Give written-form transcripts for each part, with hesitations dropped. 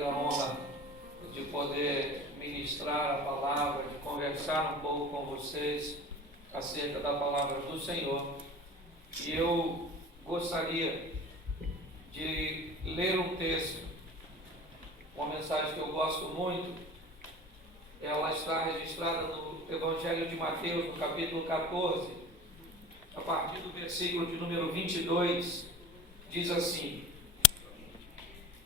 ter a honra de poder ministrar a palavra, de conversar um pouco com vocês acerca da palavra do Senhor. E eu gostaria de ler um texto, uma mensagem que eu gosto muito. Ela está registrada no Evangelho de Mateus, no capítulo 14, a partir do versículo de número 22, diz assim: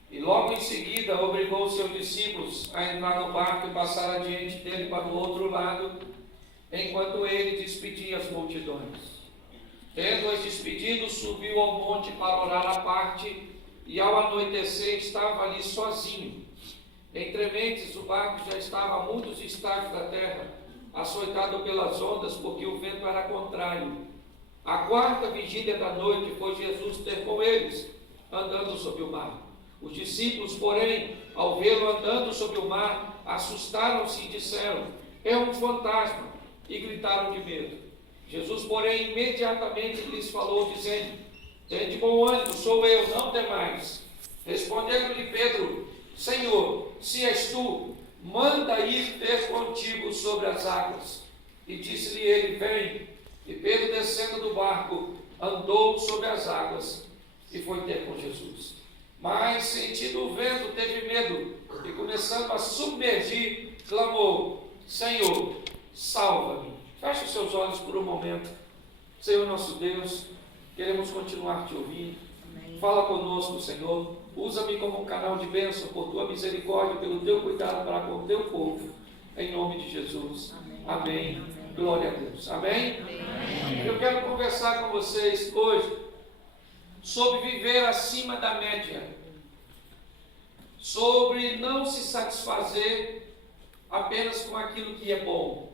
E logo em seguida obrigou os seus discípulos a entrar no barco e passar adiante dele para o outro lado, enquanto ele despedia as multidões. Tendo-as despedido, subiu ao monte para orar à parte, e ao anoitecer estava ali sozinho. Entre mentes, o barco já estava a muitos estágios da terra, açoitado pelas ondas, porque o vento era contrário. A quarta vigília da noite foi Jesus ter com eles, andando sobre o mar. Os discípulos, porém, ao vê-lo andando sobre o mar, assustaram-se e disseram: é um fantasma, e gritaram de medo. Jesus, porém, imediatamente lhes falou, dizendo: tende bom ânimo, sou eu, não temais. Respondeu-lhe Pedro: Senhor, se és tu, manda ir ter contigo sobre as águas. E disse-lhe ele: vem. E Pedro, descendo do barco, andou sobre as águas e foi ter com Jesus. Mas, sentindo o vento, teve medo e, começando a submergir, clamou: Senhor, salva-me. Feche os seus olhos por um momento. Senhor nosso Deus, queremos continuar te ouvindo. Amém. Fala conosco, Senhor. Usa-me como um canal de bênção por tua misericórdia, pelo teu cuidado para com o teu povo. Em nome de Jesus. Amém. Amém. Amém. Glória a Deus. Amém? Amém? Eu quero conversar com vocês hoje sobre viver acima da média, sobre não se satisfazer apenas com aquilo que é bom.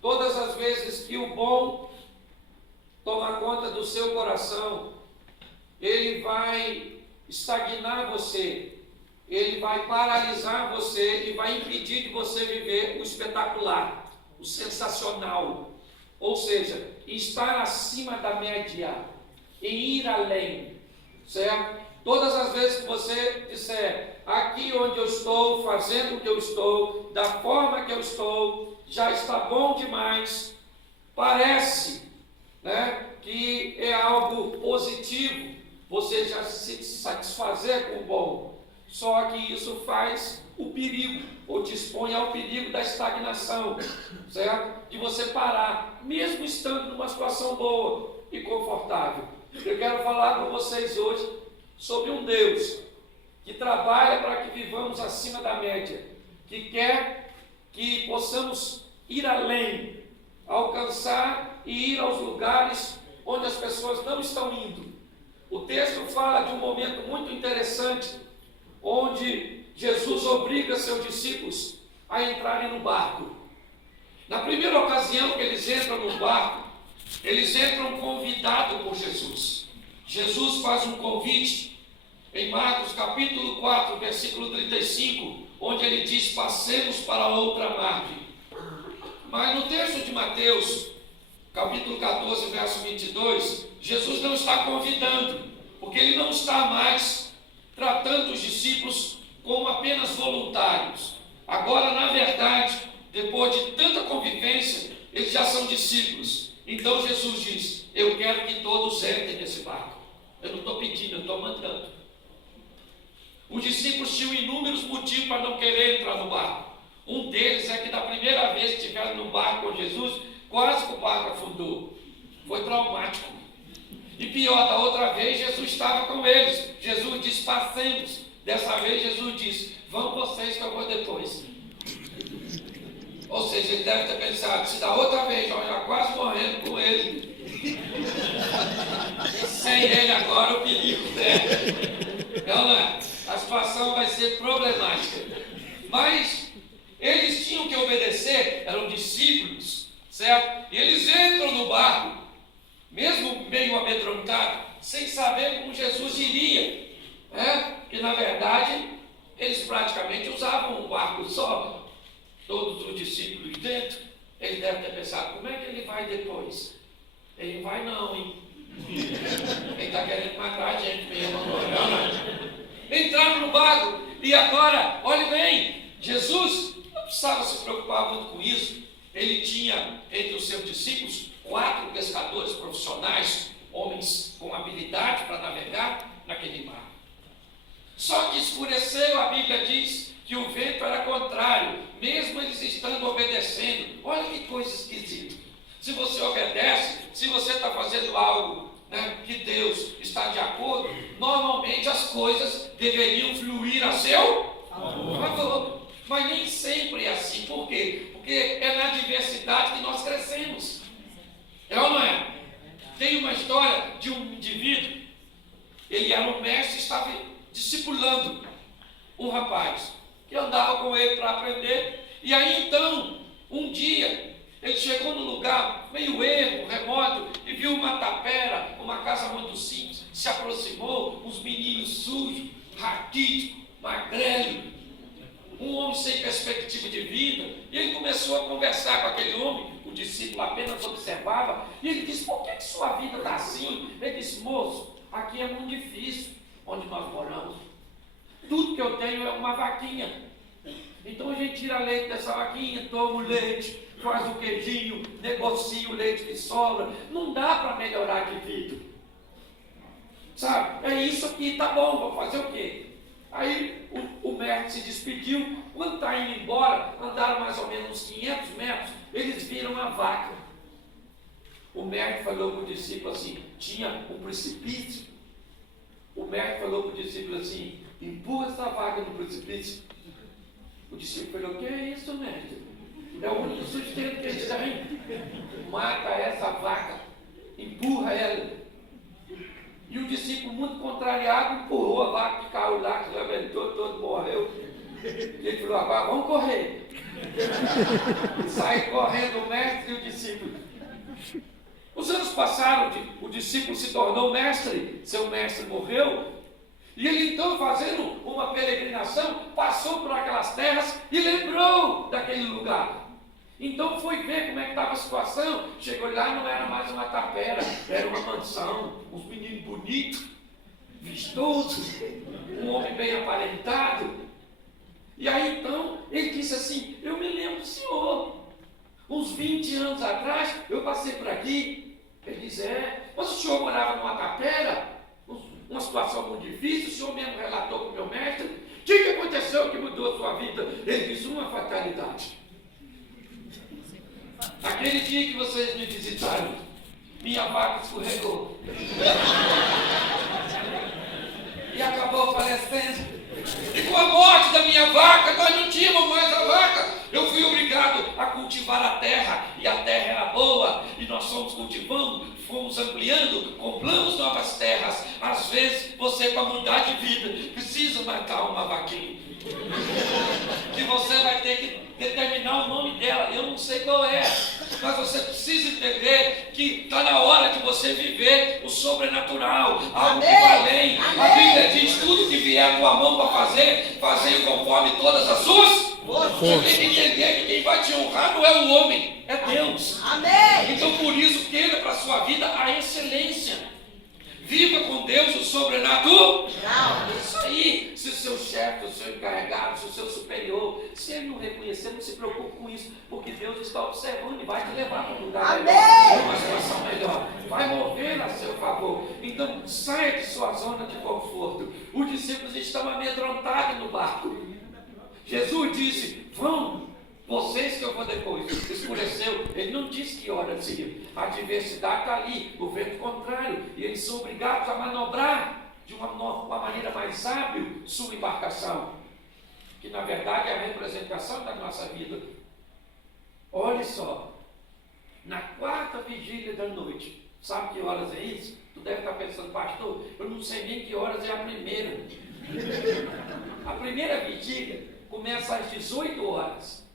Todas as vezes que o bom toma conta do seu coração, ele vai estagnar você, ele vai paralisar você e vai impedir de você viver o espetacular, o sensacional, ou seja, estar acima da média e ir além, certo? Todas as vezes que você disser: aqui onde eu estou, fazendo o que eu estou, da forma que eu estou, já está bom demais, parece, né, que é algo positivo, você já se satisfazer com o bom, só que isso faz o perigo, ou te expõe ao perigo da estagnação, certo? De você parar, mesmo estando numa situação boa e confortável. Eu quero falar com vocês hoje sobre um Deus que trabalha para que vivamos acima da média, que quer que possamos ir além, alcançar e ir aos lugares onde as pessoas não estão indo. O texto fala de um momento muito interessante, onde Jesus obriga seus discípulos a entrarem no barco. Na primeira ocasião que eles entram no barco, eles entram convidados por Jesus. Jesus faz um convite em Marcos capítulo 4, versículo 35, onde ele diz: passemos para outra margem. Mas no texto de Mateus, capítulo 14, verso 22, Jesus não está convidando, porque ele não está mais tratando os discípulos como apenas voluntários. Agora, na verdade, depois de tanta convivência, eles já são discípulos. Então Jesus diz: eu quero que todos entrem nesse barco. Eu não estou pedindo, eu estou mandando. Os discípulos tinham inúmeros motivos para não querer entrar no barco. Um deles é que da primeira vez que estiveram no barco com Jesus, quase que o barco afundou. Foi traumático. E pior, da outra vez Jesus estava com eles. Jesus disse: passemos. Dessa vez Jesus disse: vão vocês que eu vou depois. Ou seja, ele deve ter pensado: se da outra vez eu já quase morrendo com ele, sem ele agora o perigo, né? Então, a situação vai ser problemática. Mas eles tinham que obedecer, eram discípulos, certo? E eles entram no barco, mesmo meio amedrontados, sem saber como Jesus iria, né? Que na verdade eles praticamente usavam um barco só, todos os discípulos dentro. Ele deve ter pensado: como é que ele vai depois? Ele não vai não, hein? Ele está querendo matar a gente mesmo agora. Entraram no barco, E agora, olhe bem, Jesus não precisava se preocupar muito com isso. Ele tinha entre os seus discípulos 4 pescadores profissionais, homens com habilidade para navegar naquele mar. Só que escureceu, a Bíblia diz que o vento era contrário, mesmo eles estando obedecendo. Olha que coisa esquisita. Se você obedece, se você está fazendo algo, né, que Deus está de acordo, normalmente as coisas deveriam fluir a seu favor. Mas nem sempre é assim. Por quê? Porque é na diversidade que nós crescemos. É ou não é? Tem uma história de um indivíduo, ele era um mestre, estava discipulando um rapaz que andava com ele para aprender. E aí então, um dia, ele chegou num lugar meio ermo, remoto, e viu uma tapera, uma casa muito simples. Se aproximou, uns meninos sujos, raquíticos, magrelos, um homem sem perspectiva de vida. E ele começou a conversar com aquele homem. O discípulo apenas observava. E ele disse: por que sua vida está assim? Ele disse: moço, aqui é muito difícil onde nós moramos. Tudo que eu tenho é uma vaquinha. Então a gente tira leite dessa vaquinha, toma o leite, faz o queijinho, negocia o leite que sobra. Não dá para melhorar de vida. Sabe? É isso aqui, tá bom, vou fazer o quê? Aí o mestre se despediu. Quando está indo embora, andaram mais ou menos uns 500 metros, eles viram a vaca. O mestre falou para o discípulo assim, tinha um precipício. O mestre falou para o discípulo assim: empurra essa vaca no precipício. O discípulo falou: que é isso, mestre? É o único sustento que eles têm. Mata essa vaca, empurra ela. E o discípulo, muito contrariado, empurrou a vaca, que caiu lá, que levantou, todo morreu. E ele falou: agora vamos correr. Sai correndo o mestre e o discípulo. Os anos passaram, o discípulo se tornou mestre, seu mestre morreu. E ele então, fazendo uma peregrinação, passou por aquelas terras e lembrou daquele lugar. Então foi ver como é que estava a situação. Chegou lá, não era mais uma tapera, era uma mansão, uns meninos bonitos, vistosos, um homem bem aparentado. E aí então ele disse assim: eu me lembro do senhor, uns 20 anos atrás eu passei por aqui. Ele disse: mas o senhor morava numa tapera, uma situação muito difícil, o senhor mesmo relatou para o meu mestre. O que aconteceu que mudou a sua vida? Ele disse: uma fatalidade. Aquele dia que vocês me visitaram, minha vaca escorregou e acabou falecendo. E com a morte da minha vaca, nós não tínhamos mais a vaca. Eu fui obrigado a cultivar a terra, e a terra era boa, e nós fomos cultivando, fomos ampliando, compramos novas terras. Às vezes, você, para mudar de vida, precisa matar uma vaquinha. Que você vai ter que determinar o nome dela, eu não sei qual é, mas você precisa entender que está na hora de você viver o sobrenatural, algo que vai além. A Bíblia diz: tudo que vier a tua mão para fazer, fazer conforme todas as suas. Você tem que entender que quem vai te honrar não é o homem, é Deus. Amém. Então por isso queira para a sua vida a excelência. Viva com Deus o sobrenatural. Isso aí. Se o seu chefe, o seu encarregado, se o seu superior, se ele não reconhecer, não se preocupe com isso, porque Deus está observando e vai te levar para um lugar melhor, para uma situação melhor, vai mover a seu favor. Então saia de sua zona de conforto. Os discípulos estão amedrontados no barco. Jesus disse: vão, vocês que eu vou depois. Escureceu, ele não disse que horas ia. A adversidade está ali, o vento contrário, e eles são obrigados a manobrar de uma maneira mais hábil sua embarcação, que na verdade é a representação da nossa vida. Olha só, na 4ª vigília da noite, sabe que horas é isso? Tu deve estar pensando: pastor, eu não sei nem que horas é a primeira. A primeira vigília começa às 18 horas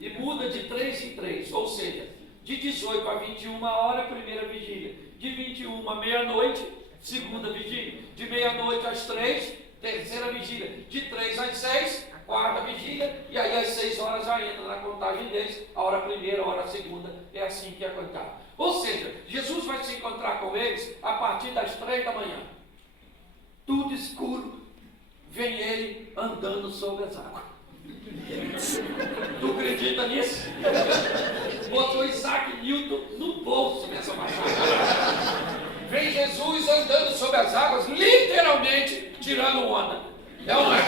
e muda de 3 em 3, ou seja, de 18 a 21 horas, primeira vigília, de 21 à meia-noite, segunda vigília, de meia-noite às 3, terceira vigília, de 3 às 6, 4ª vigília, e aí às 6 horas já entra na contagem deles, a hora primeira, a hora segunda, é assim que é contado. Ou seja, Jesus vai se encontrar com eles a partir das 3 da manhã, tudo escuro, vem ele andando sobre as águas. Tu acredita nisso? Botou Isaac Newton no bolso nessa passagem. Vem Jesus andando sobre as águas, literalmente tirando onda. É ou não é?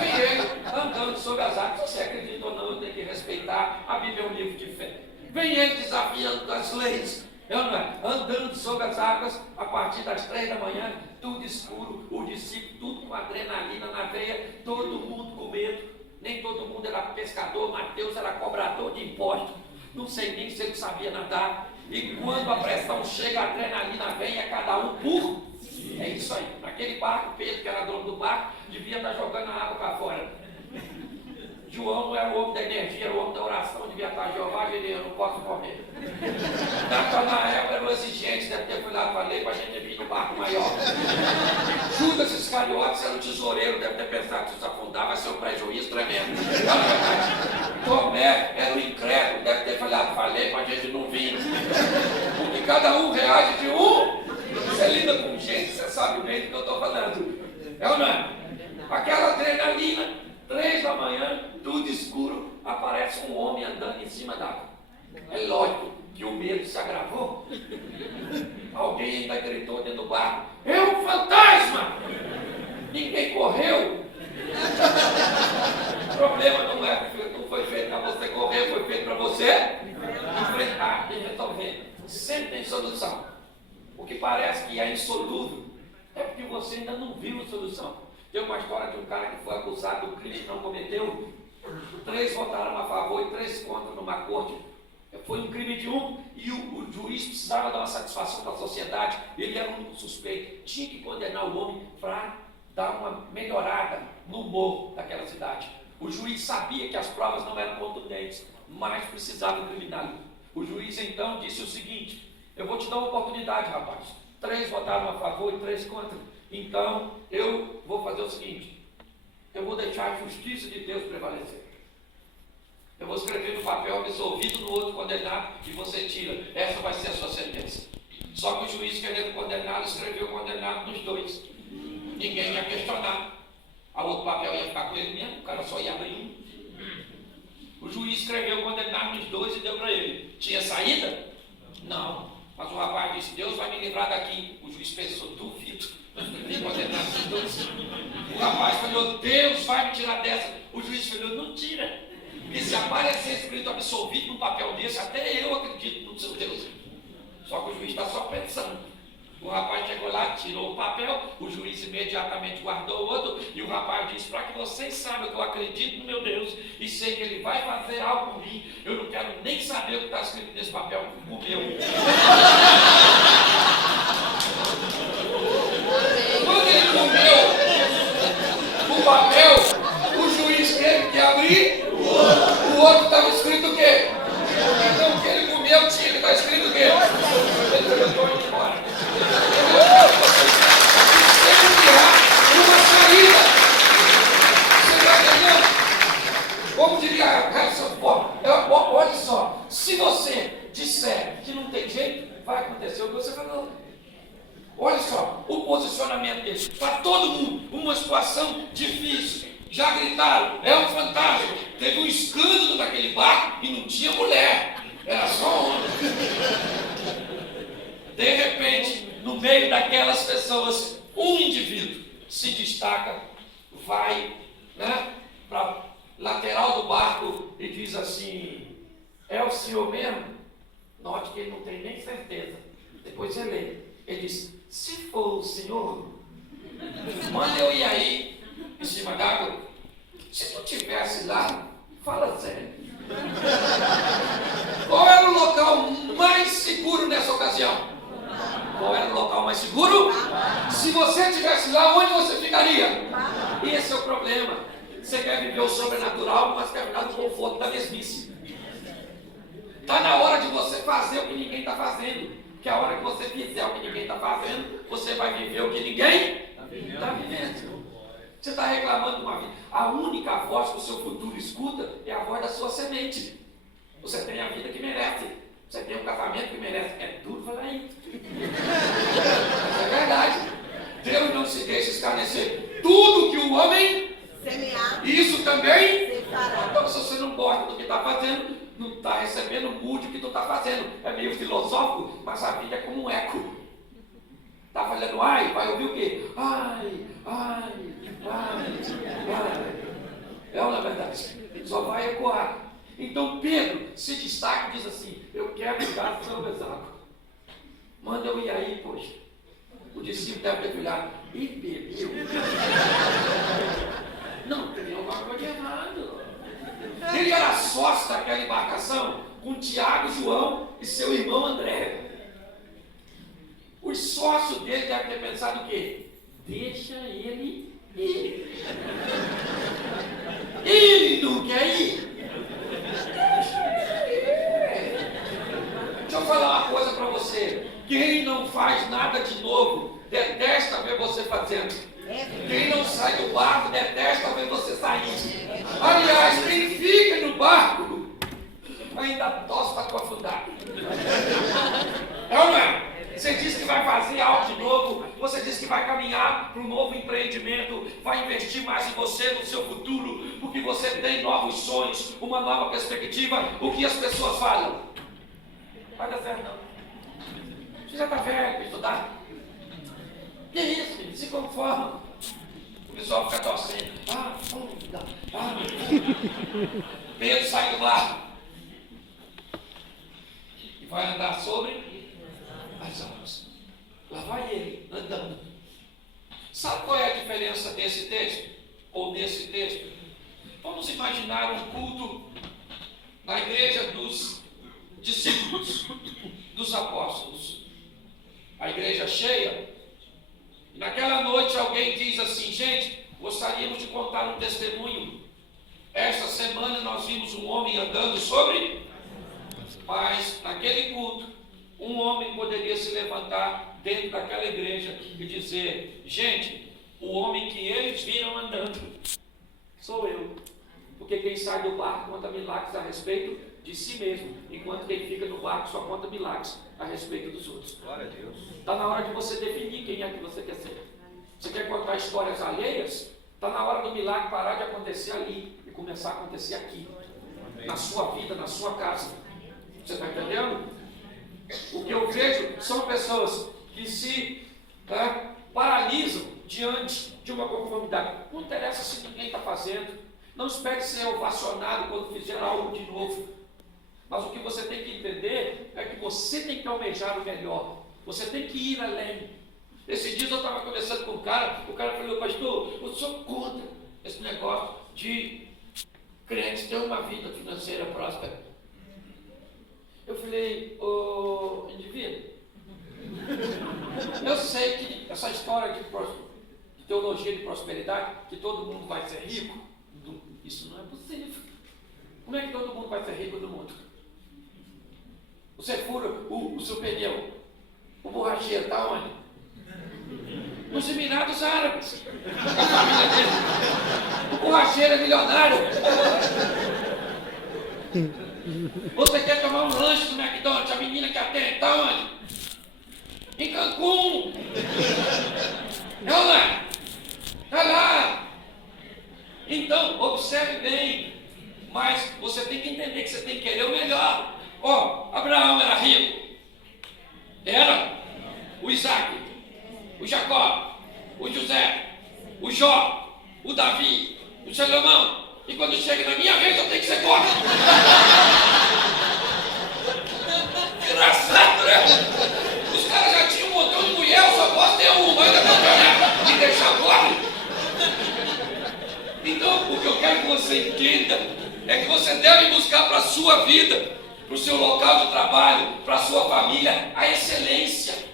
Vem ele andando sobre as águas. Se você acredita ou não, eu tenho que respeitar. A Bíblia é um livro de fé. Vem ele desafiando as leis. É ou não é? Andando sobre as águas a partir das 3 da manhã, tudo escuro, o discípulo tudo com adrenalina na veia, todo mundo com medo. Nem todo mundo era pescador, Mateus era cobrador de impostos. Não sei nem se ele sabia nadar. E quando a pressão chega, a adrenalina vem, é cada um por. É isso aí. Naquele barco, Pedro, que era dono do barco, devia estar jogando a água para fora. João não era o homem da energia, era o homem da oração, devia estar Jeová, eu não posso comer. Natanael era o exigente, deve ter cuidado com a lei para a gente vir no barco maior. Judas Iscariotes era o tesoureiro, deve ter pensado que se afundar vai ser um prejuízo tremendo. Tomé era o incrédulo, deve ter falado, falei para a gente não vir. Porque cada um reage de um. Você lida com gente, você sabe bem do que eu estou falando. É ou não é? Aquela adrenalina, 3 da manhã, tudo escuro, aparece um homem andando em cima d'água. É lógico que o medo se agravou. Alguém ainda gritou dentro do barco, é um fantasma! Ninguém correu. O problema não foi feito para você correr, foi feito para você enfrentar e resolver. Sempre tem solução. O que parece que é insolúvel é porque você ainda não viu a solução. Tem uma história de um cara que foi acusado do crime que não cometeu. 3 votaram a favor e 3 contra numa corte. Foi um crime de um e o juiz precisava dar uma satisfação para a sociedade. Ele era o único suspeito. Tinha que condenar o homem para dar uma melhorada no humor daquela cidade. O juiz sabia que as provas não eram contundentes, mas precisava incriminá-lo. O juiz então disse o seguinte: eu vou te dar uma oportunidade, rapaz. 3 votaram a favor e 3 contra. Então, eu vou fazer o seguinte: eu vou deixar a justiça de Deus prevalecer. Eu vou escrever no papel absolvido, no outro condenado, e você tira. Essa vai ser a sua sentença. Só que o juiz, querendo condená-lo, escreveu condenado nos 2. Ninguém ia questionar. A outro papel ia ficar com ele mesmo, o cara só ia abrir um. O juiz escreveu condenado nos 2 e deu para ele. Tinha saída? Não. Mas o rapaz disse, Deus vai me livrar daqui. O juiz pensou, duvido. Nem condenado nos 2. O rapaz falou, Deus vai me tirar dessa. O juiz falou, não tira. Porque se aparecer escrito absolvido num papel desse, até eu acredito no seu Deus. Só que o juiz está só pensando. O rapaz chegou lá, tirou o papel, o juiz imediatamente guardou o outro, e o rapaz disse, para que vocês saibam que eu acredito no meu Deus, e sei que ele vai fazer algo por mim, eu não quero nem saber o que está escrito nesse papel, o meu. Quando ele comeu o papel, o juiz teve que abrir, o outro estava escrito o quê? Então o que ele comeu tinha que estar escrito o quê? Ele falou, eu estou indo embora. Tem que criar uma saída. Você está entendendo? Como diria Harrison Ford, olha só, se você disser que não tem jeito, vai acontecer o que você falou. Olha só, o posicionamento dele, para todo mundo, uma situação difícil. Já gritaram, é um fantasma. Teve um escândalo naquele barco e não tinha mulher, era só homem. De repente, no meio daquelas pessoas, um indivíduo se destaca, vai para a lateral do barco e diz assim, é o senhor mesmo? Note que ele não tem nem certeza. Depois você lê. Ele diz, se for o senhor, manda eu ir aí, em cima d'água. Se tu estivesse lá, fala sério. Qual era o local mais seguro nessa ocasião? Qual era o local mais seguro? Se você estivesse lá, onde você ficaria? E esse é o problema. Você quer viver o sobrenatural, mas quer ficar no conforto da mesmice. Está na hora de você fazer o que ninguém está fazendo. Que a hora que você fizer o que ninguém está fazendo, você vai viver o que ninguém está vivendo. Você está reclamando de uma vida. A única voz que o seu futuro escuta é a voz da sua semente. Você tem a vida que merece. Você tem um casamento que merece. É duro falar isso. Mas é verdade. Deus não se deixa escarnecer. Tudo que o homem semear, isso também ceifará. Então, se você não gosta do que está fazendo, não está recebendo mude o que tu está fazendo. É meio filosófico, mas a vida é como um eco. Está fazendo ai, vai ouvir o quê? Ai, ai, ai, ai. É ou não é verdade? Só vai ecoar. Então Pedro se destaca e diz assim: eu quero dar São Gonçalo. Manda eu ir aí, poxa. O discípulo deve ter olhado e bebeu. Não, tem alguma coisa de errado. Ele era sócio daquela embarcação com Tiago, João e seu irmão André. Os sócios dele devem ter pensado o quê? Deixa ele ir. Ele não quer ir. Deixa eu falar uma coisa para você. Quem não faz nada de novo, detesta ver você fazendo. Quem não sai do barco, detesta ver você sair. Aliás, quem fica no barco, ainda torce para tu afundar. É ou não é? Você diz que vai fazer algo de novo, você diz que vai caminhar para um novo empreendimento, vai investir mais em você, no seu futuro, porque você tem novos sonhos, uma nova perspectiva. O que as pessoas falam? Vai dar certo não. Você já está velho para estudar? Que isso, filho? Se conforma. O pessoal fica torcendo. Pedro sai do barco e vai andar sobre as águas. Lá vai ele, andando. Sabe qual é a diferença desse texto? Ou desse texto? Vamos imaginar um culto na igreja dos discípulos, dos apóstolos. A igreja cheia. E naquela noite alguém diz assim: gente, gostaríamos de contar um testemunho. Esta semana nós vimos um homem andando sobre, mas naquele culto, um homem poderia se levantar dentro daquela igreja e dizer: gente, o homem que eles viram andando sou eu. Porque quem sai do barco conta milagres a respeito de si mesmo, enquanto quem fica no barco só conta milagres a respeito dos outros. Glória a Deus. Está na hora de você definir quem é que você quer ser. Você quer contar histórias alheias? Está na hora do milagre parar de acontecer ali e começar a acontecer aqui. Na sua vida, na sua casa. Você está entendendo? O que eu vejo são pessoas que se paralisam diante de uma conformidade. Não interessa se ninguém está fazendo. Não espere ser ovacionado quando fizer algo de novo. Mas o que você tem que entender é que você tem que almejar o melhor. Você tem que ir além. Esses dias eu estava conversando com o cara falou: pastor, eu sou contra esse negócio de crentes ter uma vida financeira próspera. Eu falei: ô indivíduo, eu sei que essa história de teologia de prosperidade, que todo mundo vai ser rico, isso não é possível. Como é que todo mundo vai ser rico no mundo? Você fura o seu pneu, o borracheiro está onde? Nos Emirados Árabes. A família dele. O borracheiro é milionário. Você quer tomar um lanche no McDonald's, a menina que atende está onde? Em Cancún. Não lá. Está lá. Então, observe bem. Mas você tem que entender que você tem que querer o melhor. Abraão era rico. Era. O Isaac, o Jacó, o José, o Jó, o Davi, o Salomão. E quando chega na minha vez, eu tenho que ser pobre. Engraçado, né? Os caras já tinham um montão de mulher, eu só posso ter uma, ainda vou me deixar pobre. Então, o que eu quero que você entenda é que você deve buscar para a sua vida, para o seu local de trabalho, para a sua família, a excelência.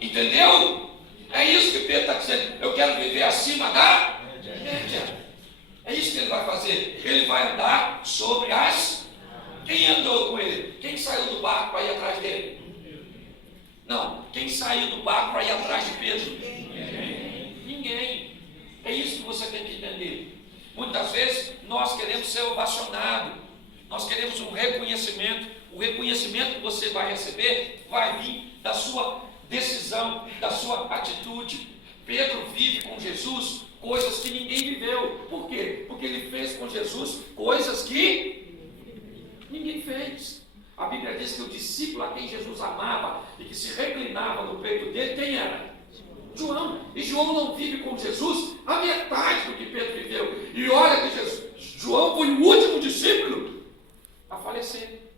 Entendeu? É isso que Pedro está dizendo. Eu quero viver acima da média. É isso que ele vai fazer. Ele vai andar sobre as... Quem andou com ele? Quem saiu do barco para ir atrás dele? Não. Quem saiu do barco para ir atrás de Pedro? Ninguém. É isso que você tem que entender. Muitas vezes nós queremos ser ovacionados. Nós queremos um reconhecimento. O reconhecimento que você vai receber vai vir da sua decisão, da sua atitude. Pedro vive com Jesus coisas que ninguém viveu. Por quê? Porque ele fez com Jesus coisas que ninguém fez. A Bíblia diz que o discípulo a quem Jesus amava e que se reclinava no peito dele, quem era? João. E João não vive com Jesus a metade do que Pedro viveu. E olha que João foi o último discípulo a falecer.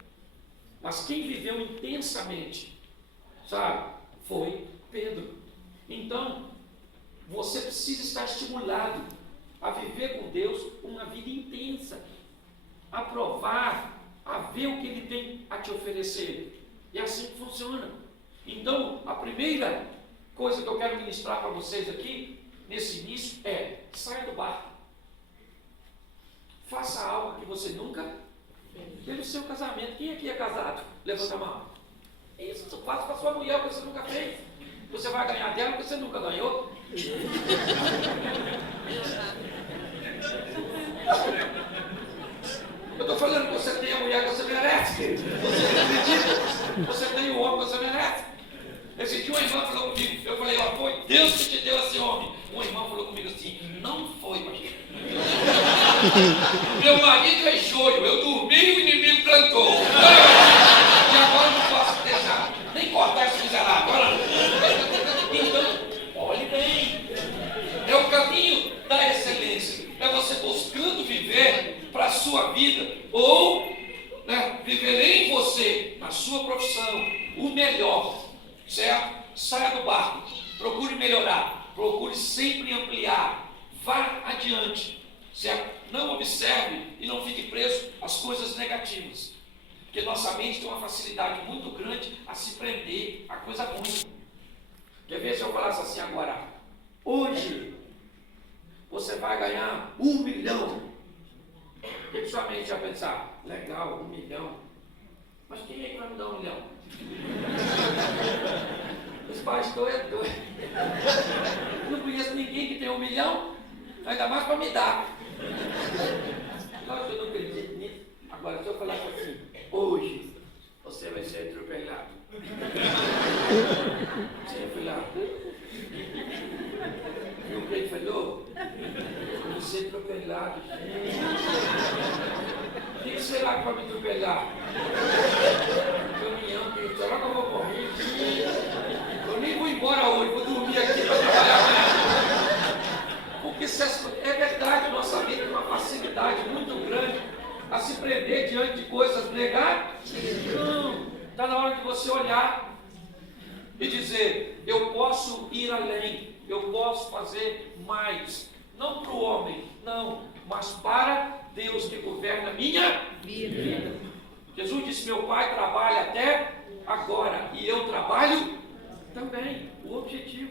Mas quem viveu intensamente, sabe, foi Pedro. Então, você precisa estar estimulado a viver com Deus uma vida intensa, a provar, a ver o que Ele tem a te oferecer. E assim que funciona. Então, a primeira coisa que eu quero ministrar para vocês aqui, nesse início, é: saia do barco. Faça algo que você nunca fez. Pelo seu casamento. Quem aqui é casado? Levanta a mão. Isso, faça para sua mulher o que você nunca fez. Você vai ganhar dela porque você nunca ganhou. Eu estou falando que você tem a mulher que você merece. Você acredita? Você tem o homem que você merece. Esse dia uma irmã falou comigo, eu falei: ó, foi Deus que te deu esse homem. Uma irmã falou comigo assim: não foi, pastor. Meu marido é joio, eu dormi e o inimigo plantou. E agora eu não posso deixar nem cortar esse miserável. Então, olhe bem, é o caminho da excelência. É você buscando viver para a sua vida, ou viver em você, na sua profissão, o melhor, certo? Saia do barco, procure melhorar, procure sempre ampliar, vá adiante, certo? Não observe e não fique preso às coisas negativas, porque nossa mente tem uma facilidade muito grande a se prender a coisa ruim. Quer ver se eu falasse assim agora: hoje você vai ganhar 1 milhão. O que sua mente ia pensar? Legal, 1 milhão. Mas quem é que vai me dar 1 milhão? Os pastores é doido. Não conheço ninguém que tem 1 milhão, ainda mais para me dar. Claro que eu não acredito nisso. Agora, se eu falar assim: hoje você vai ser atropelado. Você foi lá. Viu o que ele falou? Eu vou ser atropelado. Quem será que vai me atropelar? Caminhão, será que eu vou morrer? Eu nem vou embora hoje, vou dormir aqui para trabalhar amanhã. Porque é verdade, nossa vida tem uma facilidade muito grande a se prender diante de coisas negativas. Não, está na hora de você olhar e dizer: eu posso ir além, eu posso fazer mais. Não para o homem, não, mas para Deus que governa a minha vida. Jesus disse: meu Pai trabalha até agora e eu trabalho também. O objetivo.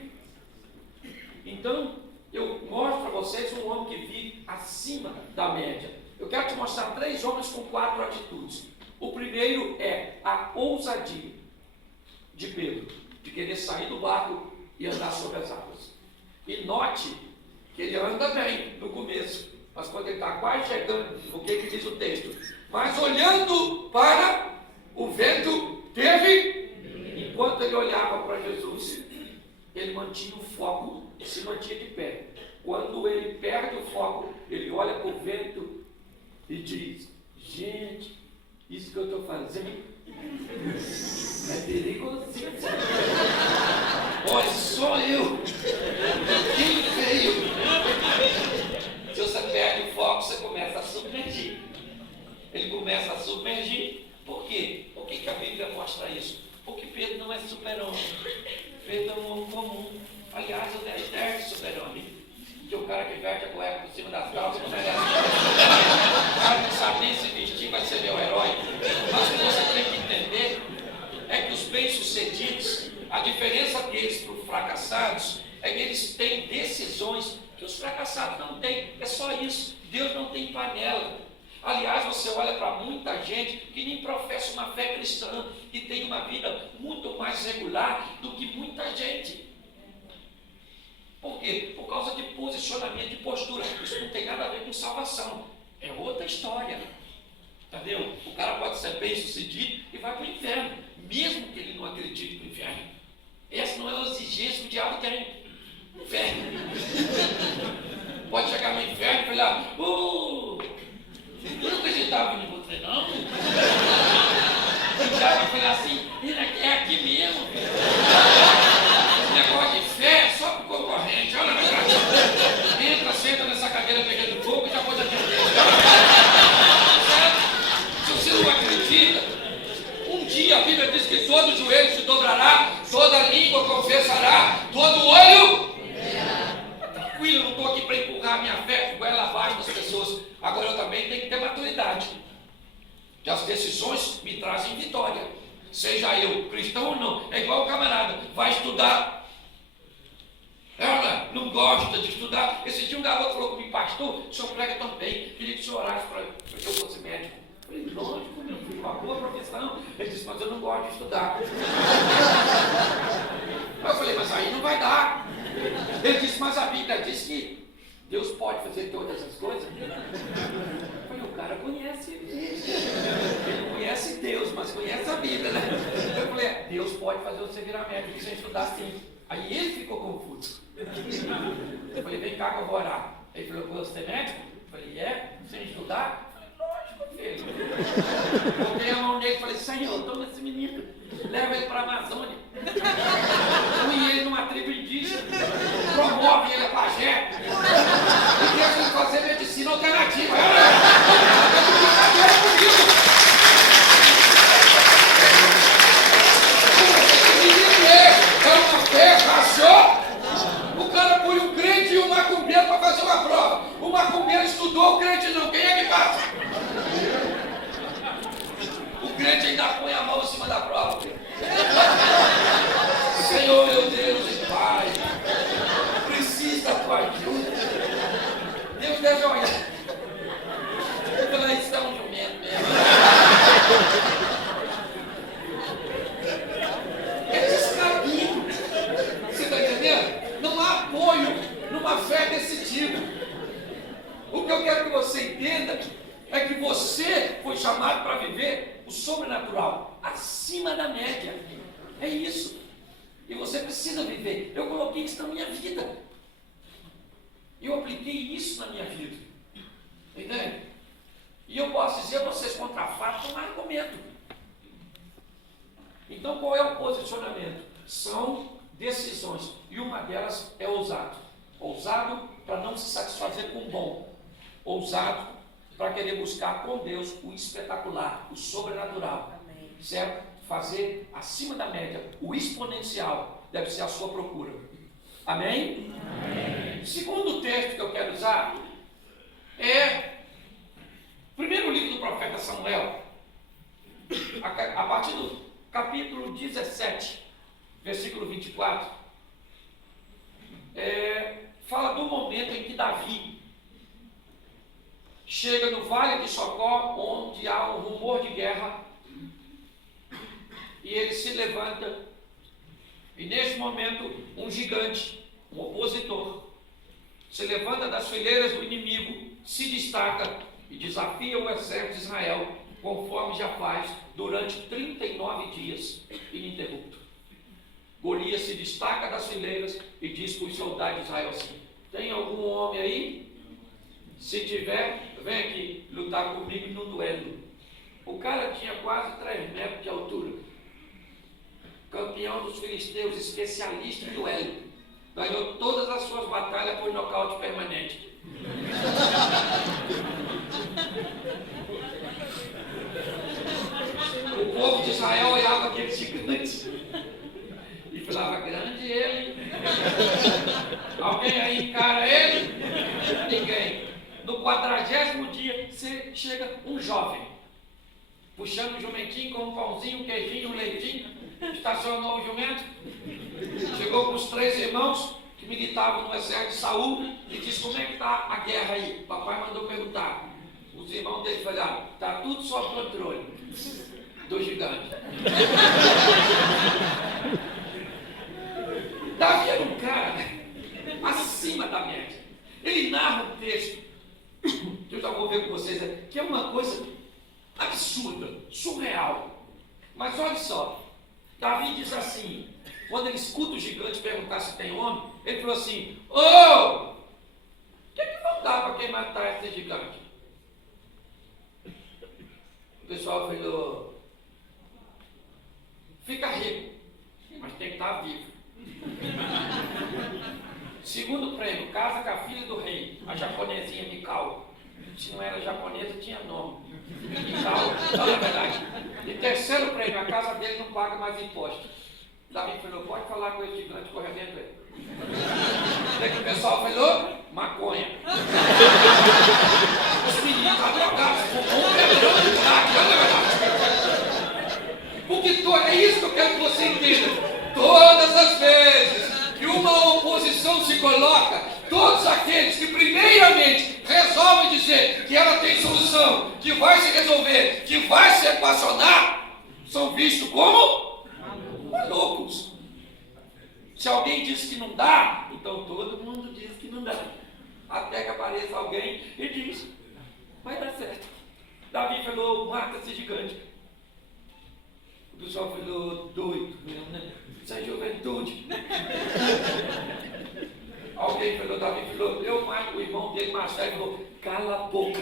Então, eu mostro para vocês um homem que vive acima da média. Eu quero te mostrar 3 homens com 4 atitudes. O primeiro é a ousadia de Pedro, de querer sair do barco e andar sobre as águas. E note que ele anda bem no começo, mas quando ele está quase chegando, o que diz o texto? Mas olhando para o vento, teve, enquanto ele olhava para Jesus, ele mantinha o foco e se mantinha de pé. Quando ele perde o foco, ele olha para o vento e diz: gente, isso que eu estou fazendo é perigosíssimo. Olha, só eu. Quem veio? Se você perde o foco, você começa a submergir. Ele começa a submergir. Por quê? Por que a Bíblia mostra isso? Porque Pedro não é super-homem. Pedro é um homem comum. Aliás, eu detesto super-homem. Que o cara que veste a cueca por cima das calças não merece. O cara que sabe nem se vestir vai ser meu herói. Mas o que você tem que entender é que os bem-sucedidos, a diferença deles para os fracassados é que eles têm decisões que os fracassados não têm. É só isso. Deus não tem panela. Aliás, você olha para muita gente que nem professa uma fé cristã e tem uma vida muito mais regular do que muita gente. Por quê? Por causa de posicionamento, de postura. Isso não tem nada a ver com salvação. É outra história. Entendeu? O cara pode ser bem sucedido e vai para o inferno, mesmo que ele não acredite no inferno. Essa não é a exigência que o diabo tem. Inferno. Pode chegar no inferno e falar, eu não acreditava em você, não. O diabo vai falar assim, é aqui mesmo. Esse negócio de fé é só pro concorrente. Olha, meu cara. Entra, senta nessa cadeira pegando fogo e já pode atender. Se você não acredita, um dia a Bíblia diz que todo joelho se dobrará, toda língua confessará, todo olho. Tranquilo, eu não estou aqui para empurrar a minha fé com ela abaixo das pessoas. Agora eu também tenho que ter maturidade. Que as decisões me trazem vitória. Seja eu cristão ou não. É igual o camarada, vai estudar. Ela não gosta de estudar. Esse dia um garoto falou comigo, pastor, o senhor prega tão bem, queria que o senhor orasse para que eu fosse médico. Eu falei, lógico, meu filho, uma boa profissão. Ele disse, mas eu não gosto de estudar. Eu falei, mas aí não vai dar. Ele disse, mas a Bíblia diz que Deus pode fazer todas as coisas. Eu falei, o cara conhece, ele não conhece Deus, mas conhece a Bíblia, né? Eu falei, Deus pode fazer você virar médico sem estudar sim. Aí ele ficou confuso. Eu falei, vem cá que eu vou orar. Ele falou, você é médico? Eu falei, sem estudar? Eu falei, lógico, filho. Coloquei a mão nele e falei, Senhor, toma esse menino, leva ele para a Amazônia. Põe ele numa tribo indígena, promove ele a pajé. E deixa ele fazer medicina alternativa. É uma fé, achou? O cara põe um crente e um macumbeiro para fazer uma prova. O macumbeiro estudou, o crente não. Quem é que passa? O crente ainda põe a mão em cima da prova. Senhor, meu Deus e Pai, preciso da tua ajuda. Deus deve olhar. Eu falei, isso é um jumento mesmo. É descabido. Você está entendendo? Não há apoio numa fé desse tipo. O que eu quero que você entenda é que você foi chamado para viver o sobrenatural acima da média. É isso. E você precisa viver. Eu coloquei isso na minha vida. Eu apliquei isso na minha vida. Entende? E eu posso dizer a vocês contra fato, não há argumento. Então qual é o posicionamento? São decisões. E uma delas é ousado. Ousado para não se satisfazer com o bom. Ousado para querer buscar com Deus o espetacular, o sobrenatural. Amém. Certo? Fazer acima da média, o exponencial deve ser a sua procura. Amém? Amém. Segundo texto que eu quero usar é o primeiro livro do profeta Samuel, a partir do capítulo 17, versículo 24, fala do momento em que Davi chega no Vale de Socó, onde há um rumor de guerra. E ele se levanta, e neste momento um gigante, um opositor, se levanta das fileiras do inimigo, se destaca e desafia o exército de Israel, conforme já faz durante 39 dias ininterrupto. Golias se destaca das fileiras e diz para os soldados de Israel assim: tem algum homem aí? Se tiver, vem aqui lutar comigo no duelo. O cara tinha quase 3 metros de altura. Campeão dos filisteus, especialista em duelo. Ganhou todas as suas batalhas por nocaute permanente. O povo de Israel olhava aquele gigante e falava, grande ele. Alguém aí encara ele? Ninguém. No 40º dia, chega um jovem, puxando um jumentinho com um pãozinho, um queijinho, um leitinho. Estacionou o jumento, chegou com os 3 irmãos que militavam no exército de Saul e disse: como é que está a guerra aí? Papai mandou perguntar. Os irmãos dele falaram: está tudo sob controle do gigante. Davi era um cara acima da média. Ele narra um texto que eu já vou ver com vocês, que é uma coisa absurda, surreal. Mas olha só, Davi diz assim, quando ele escuta o gigante perguntar se tem homem, Ele falou assim: ô, o que não dá para quem matar esse gigante? O pessoal falou: fica rico, mas tem que estar vivo. Segundo prêmio, casa com a filha do rei, a japonesinha Mikao. Se não era japonesa, tinha nome. Mikao, não é verdade. E terceiro prêmio, a casa dele não paga mais imposto. Davi falou: pode falar com esse gigante, corre dentro dele. Daí que o pessoal falou: maconha. Os meninos estão drogados, fumam pedrão de crack, não é verdade? Porque é isso que eu quero que você entenda. Todas as vezes que uma oposição se coloca, todos aqueles que primeiramente resolvem dizer que ela tem solução, que vai se resolver, que vai se equacionar, são vistos como malucos. Se alguém diz que não dá, então todo mundo diz que não dá. Até que apareça alguém e diz: vai dar certo. Davi falou: mata esse gigante. O pessoal falou: doido mesmo, né? Isso é juventude. Alguém falou: Davi falou: eu mato o irmão dele mais velho. Falou: cala a boca.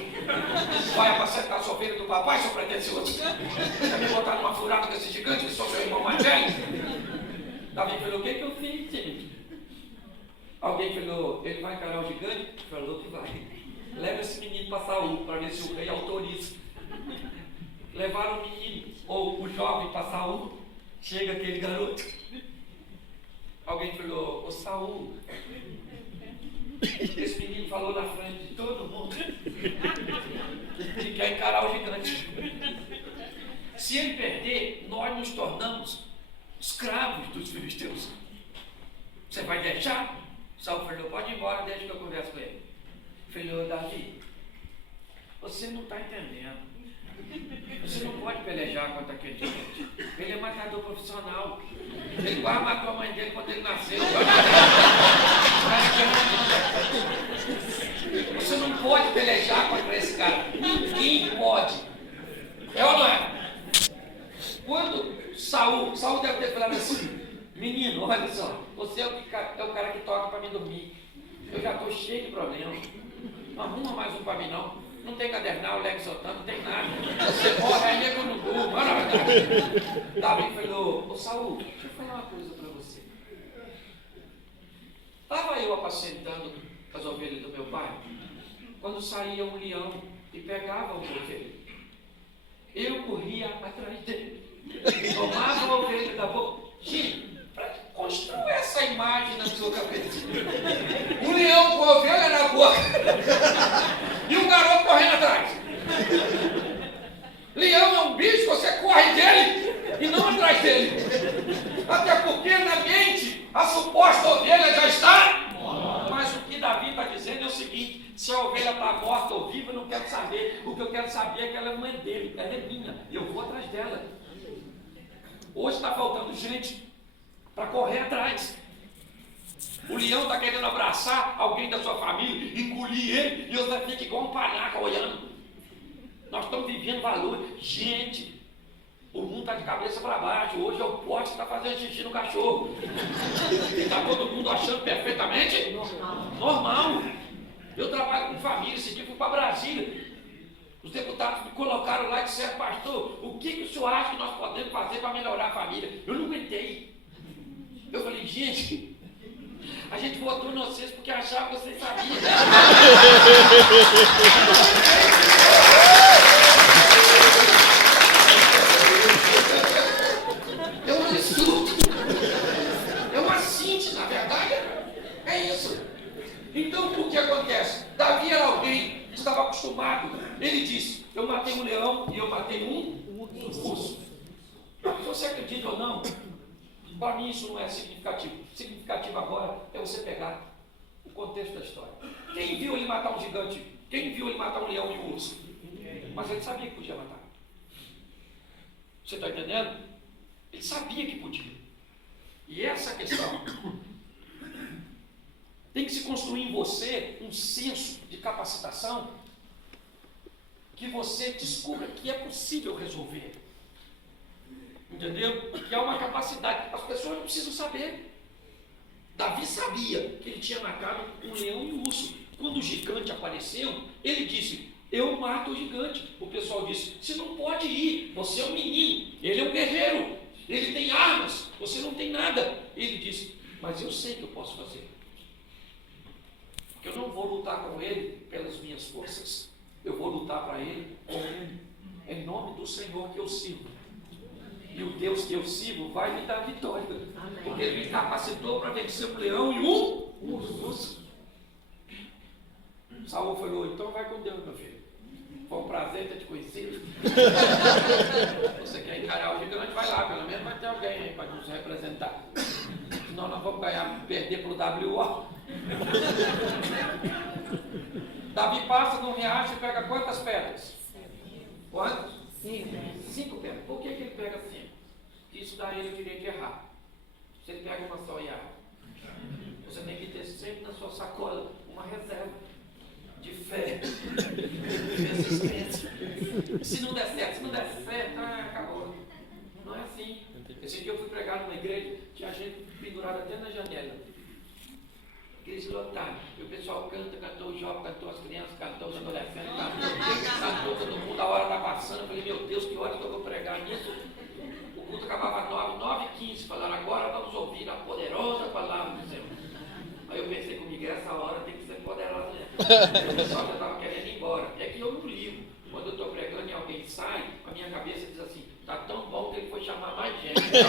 Vai apacentar a ovelha do papai, seu pretencioso. Você vai me botar numa furada com esse gigante, que sou seu irmão mais velho? Davi falou: o que eu fiz, gente? Alguém falou: ele vai encarar o gigante? Falou que vai. Leva esse menino para Saul, para ver se o rei autoriza. Levaram o menino, ou o jovem, para Saul. Chega aquele garoto. Alguém falou: ô Saul, esse menino falou na frente de todo mundo que quer encarar o gigante. Se ele perder, nós nos tornamos escravos dos filisteus. Você vai deixar? Saul falou: pode ir embora, deixa que eu converso com ele. Falou: Davi, você não está entendendo. Você não pode pelejar contra aquele gigante. Ele é matador profissional. Ele quase matou a mãe dele quando ele nasceu. Você não pode pelejar contra esse cara. Ninguém pode. É ou não é? Quando Saul deve ter falado assim: menino, olha só, você é o cara que toca para mim dormir. Eu já estou cheio de problemas. Não arruma mais um para mim não. Não tem cadernal, Lex Sotano, não tem nada. Você morre aí é que eu não durmo. Não é verdade? Davi falou: ô Saul, deixa eu falar uma coisa para você. Estava eu apacentando as ovelhas do meu pai, quando saía um leão e pegava uma ovelha. Eu corria atrás dele, tomava a ovelha da boca. Gente, construa essa imagem na sua cabeça. Um leão com a ovelha na boca e um garoto correndo atrás. Leão é um bicho, você corre dele e não atrás dele. Até porque na mente a suposta ovelha já está. Mas o que Davi está dizendo é o seguinte: se a ovelha está morta ou viva, eu não quero saber. O que eu quero saber é que ela não é dele, ela é minha. E eu vou atrás dela. Hoje está faltando gente para correr atrás. O leão está querendo abraçar alguém da sua família, engolir ele, e você fica igual um panaca olhando. Nós estamos vivendo valor. Gente, o mundo está de cabeça para baixo. Hoje é o pote que está fazendo xixi no cachorro. E está todo mundo achando perfeitamente normal. Eu trabalho com família, esse dia fui para Brasília. Os deputados me colocaram lá e disseram: pastor, o que o senhor acha que nós podemos fazer para melhorar a família? Eu não aguentei. Eu falei: gente, a gente votou em vocês porque achava que vocês sabiam. É um insulto. É uma síntese, na verdade. É isso. Então, o que acontece? Davi era alguém que estava acostumado. Ele disse: eu matei um leão e eu matei um urso. Se você acredita ou não, para mim isso não é significativo. Significativo agora é você pegar o contexto da história. Quem viu ele matar um gigante? Quem viu ele matar um leão e um urso? Mas ele sabia que podia matar. Você está entendendo? Ele sabia que podia. E essa questão tem que se construir em você um senso de capacitação que você descubra que é possível resolver. Entendeu? Que é uma capacidade. As pessoas não precisam saber. Davi sabia que ele tinha matado um leão e um urso. Quando o gigante apareceu, ele disse: eu mato o gigante. O pessoal disse: você não pode ir, você é um menino, ele é um guerreiro, ele tem armas, você não tem nada. Ele disse: mas eu sei que eu posso fazer, porque eu não vou lutar com ele pelas minhas forças, eu vou lutar para ele com ele, em nome do Senhor que eu sirvo. E o Deus que eu sirvo vai me dar vitória, porque ele me capacitou para vencer um leão e um urso. Saul falou: então vai com Deus, meu filho. Foi um prazer ter te conhecido. Você quer encarar o gigante? Vai lá, pelo menos vai ter alguém aí para nos representar. Senão nós vamos perder para o WO. Davi passa num riacho e pega quantas pedras? Quantas? 5 pedras. Por que ele pega 5? Isso daí ele queria que errar. Se ele pega uma só e erra, você tem que ter sempre na sua sacola uma reserva de fé, de resistência. Se não der certo, acabou. Não é assim. Esse dia eu fui pregar numa igreja, tinha gente pendurada até na janela. Eles lotaram. E o pessoal cantou os jovens, cantou as crianças, cantou os adolescentes, cantou todo mundo, a hora está passando. Eu falei: meu Deus, que hora que eu vou pregar nisso? O culto acabava 9h15. Falaram: agora vamos ouvir a poderosa palavra do Senhor. Aí eu pensei comigo: essa hora tem que ser poderosa, né? O pessoal já estava querendo ir embora. É que eu não ligo. Quando eu estou pregando e alguém sai, a minha cabeça diz assim: está tão bom que ele foi chamar mais gente. Eu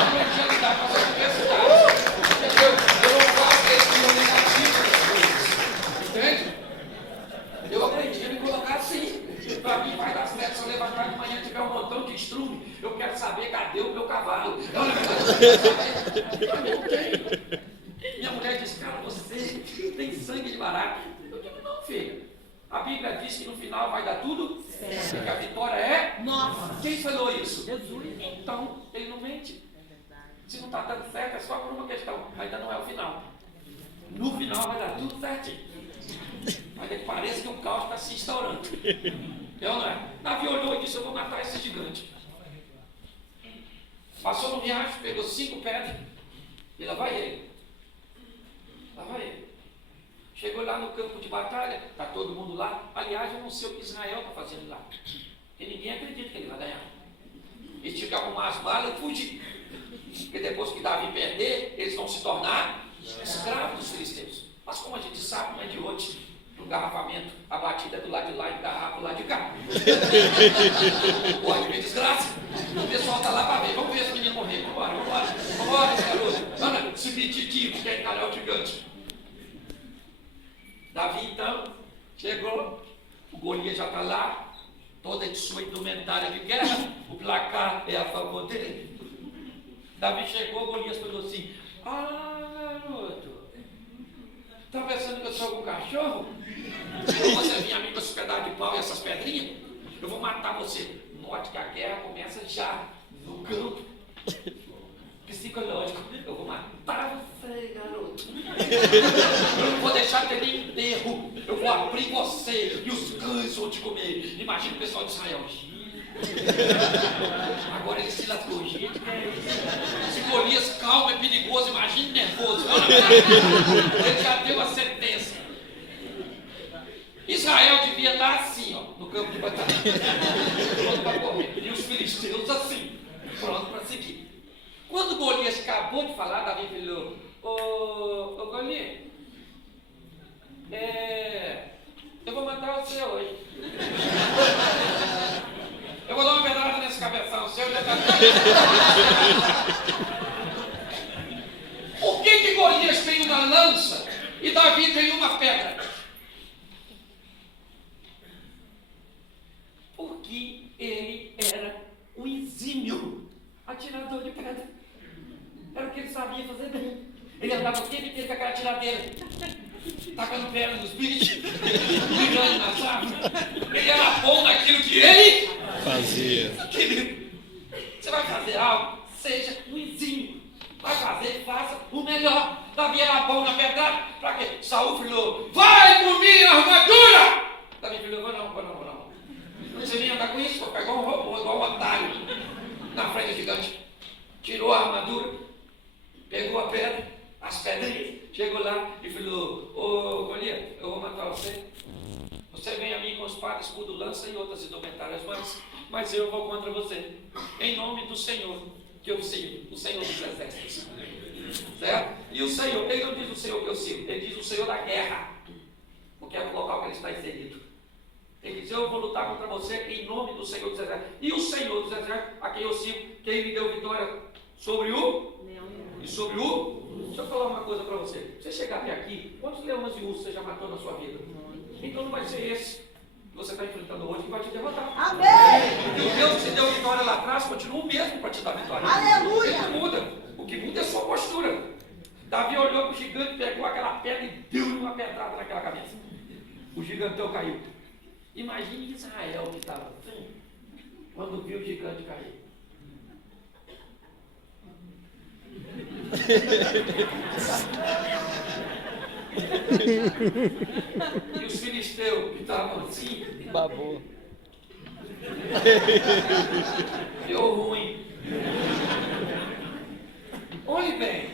aprendi a lidar com essa diversidade. Entendeu? Eu não faço esse negativo. Entende? Eu aprendi a me colocar assim. Para mim vai dar certo se eu levantar de manhã e tiver um montão de estrume. Eu quero saber cadê o meu cavalo. Eu não tenho. Minha mulher diz: cara, você tem sangue de barato. Eu digo: não, filha. A Bíblia diz que no final vai dar tudo certo. Que a vitória é nossa. Quem falou isso? Jesus. Então, ele não mente. Se não está dando certo, é só por uma questão. Ainda não é o final. No final vai dar tudo certinho. Mas parece que o caos está se instaurando. Eu não é? Davi olhou e disse: eu vou matar esse gigante. Passou no riacho, pegou 5 pedras e lá vai ele. Lá vai ele. Chegou lá no campo de batalha, está todo mundo lá. Aliás, eu não sei o que Israel está fazendo lá, porque ninguém acredita que ele vai ganhar. Eles tinham que arrumar as balas e fugir, porque depois que Davi perder, eles vão se tornar escravos dos filisteus. Mas como a gente sabe, não é de hoje. No engarrafamento, a batida é do lado de lá e engarrafa do lado de cá. Pode ver desgraça. O pessoal está lá para ver. Vamos ver esse menino morrer. Vambora, esse garoto. Anda, esse mititivo que quer encarar o gigante. Davi então chegou, o Golias já está lá, toda de sua indumentária de guerra, o placar é a favor dele. Davi chegou, Golias falou assim: garoto, está pensando que eu sou algum cachorro? Ou você vinha a mim com esse pedaço de pau e essas pedrinhas? Eu vou matar você. Note que a guerra começa já no campo psicológico. Eu vou matar você, garoto. Eu não vou deixar ter nem enterro. Eu vou abrir você e os cães vão te comer. Imagina o pessoal de Israel. Agora ele se lascou. Gente, que é isso? Se Golias calmo é perigoso, imagine nervoso. Ele já deu a sentença. Israel devia estar assim, ó, no campo de batalha. Pronto para correr. E os filisteus assim, pronto para seguir. Quando Golias acabou de falar, Davi falou: ô Golias, eu vou matar você hoje. Eu vou dar uma pedrada nesse cabeção seu. Por que Golias tem uma lança e Davi tem uma pedra? Porque ele era um exímio atirador de pedra. Era o que ele sabia fazer bem. Ele andava o tempo inteiro com aquela tiradeira, tacando pedra nos bichos, brigando nas árvores. Ele era bom naquilo que ele fazia. Querido, você vai fazer algo, seja um exímio. Vai fazer, faça o melhor. Davi era bom na pedrada. Para quê? Saul falou: vai por minha armadura. Davi falou: vou não. Você vinha andar com isso? Pegou um robô, igual um otário, na frente do gigante. Tirou a armadura, pegou a espada, escudo, lança e outras indumentárias, mas eu vou contra você, em nome do Senhor, que eu sigo, o Senhor dos exércitos. Certo? E o Senhor, ele não diz o Senhor que eu sigo, ele diz o Senhor da guerra, porque é o local que ele está inserido. Ele diz: eu vou lutar contra você em nome do Senhor dos exércitos. E o Senhor dos exércitos, a quem eu sigo, quem me deu vitória sobre o e sobre o. Deixa eu falar uma coisa para você. Você chegar até aqui, quantos leões e ursos você já matou na sua vida? Então não vai ser esse que você está enfrentando hoje que vai te derrotar. Amém! Porque o Deus que te deu vitória lá atrás continua o mesmo para te dar vitória. Aleluia! Ele não muda. O que muda é a sua postura. Davi olhou para o gigante, pegou aquela pedra e deu-lhe uma pedrada naquela cabeça. O gigantão caiu. Imagine Israel que estava assim, quando viu o gigante cair. E os filisteus que estavam assim, Babou. deu ruim. Olhe bem,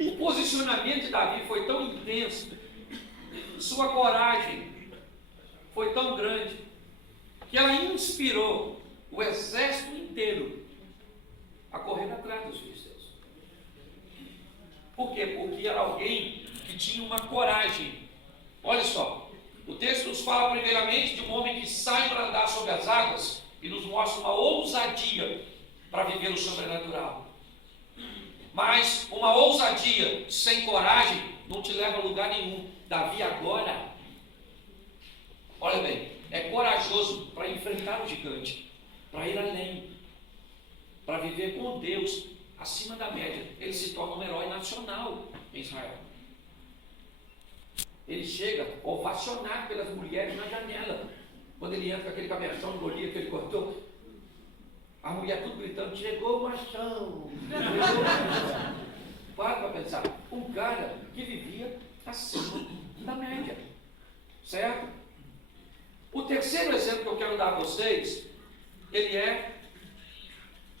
o posicionamento de Davi foi tão intenso, sua coragem foi tão grande, que ela inspirou o exército inteiro a correr atrás dos filisteus. Por quê? Porque era alguém que tinha uma coragem. Olha só, o texto nos fala primeiramente de um homem que sai para andar sobre as águas e nos mostra uma ousadia para viver o sobrenatural. Mas uma ousadia sem coragem não te leva a lugar nenhum. Davi agora, olha bem, é corajoso para enfrentar o gigante, para ir além, para viver com Deus acima da média. Ele se torna um herói nacional em Israel. Ele chega ovacionado pelas mulheres na janela. Quando ele entra com aquele cabeção de Golias que ele cortou, a mulher tudo gritando: chegou o machão. Para pensar, um cara que vivia acima da média, certo? O terceiro exemplo que eu quero dar a vocês, ele é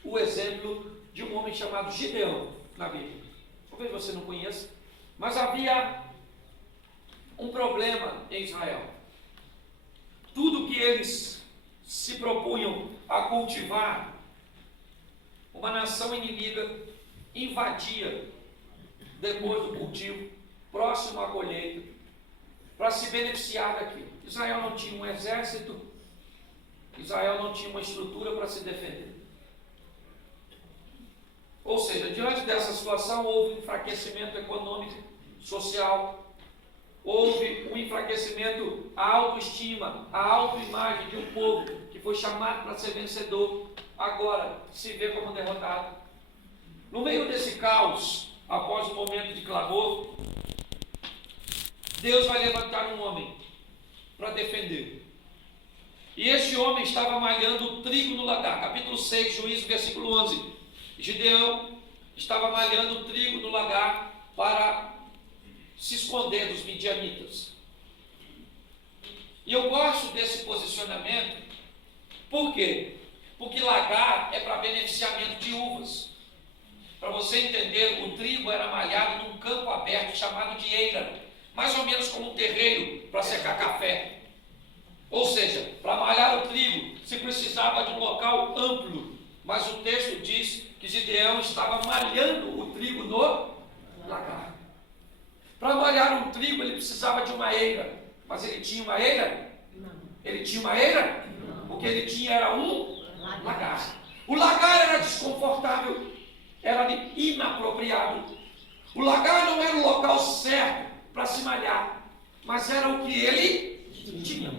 o exemplo de um homem chamado Gideão na Bíblia. Talvez você não conheça, mas havia um problema em Israel. Tudo que eles se propunham a cultivar, uma nação inimiga invadia depois do cultivo, próximo à colheita, para se beneficiar daquilo. Israel não tinha um exército, Israel não tinha uma estrutura para se defender. Ou seja, diante dessa situação, houve um enfraquecimento econômico, social, houve um enfraquecimento à autoestima, à autoimagem de um povo que foi chamado para ser vencedor, agora se vê como derrotado. No meio desse caos, após um momento de clamor, Deus vai levantar um homem para defender. E este homem estava malhando trigo no lagar. Capítulo 6, Juízes, versículo 11. Gideão estava malhando trigo no lagar para se esconder dos midianitas. E eu gosto desse posicionamento. Por quê? Porque lagar é para beneficiamento de uvas. Para você entender, o trigo era malhado num campo aberto chamado de eira, mais ou menos como um terreiro para secar café. Ou seja, para malhar o trigo se precisava de um local amplo, mas o texto diz que Gideão estava malhando o trigo no lagar. Para malhar um trigo ele precisava de uma eira, mas ele tinha uma eira? Não. Ele tinha uma eira? Não. O que ele tinha era um lagar. O lagar era desconfortável, era inapropriado. O lagar não era o local certo para se malhar, mas era o que ele tinha.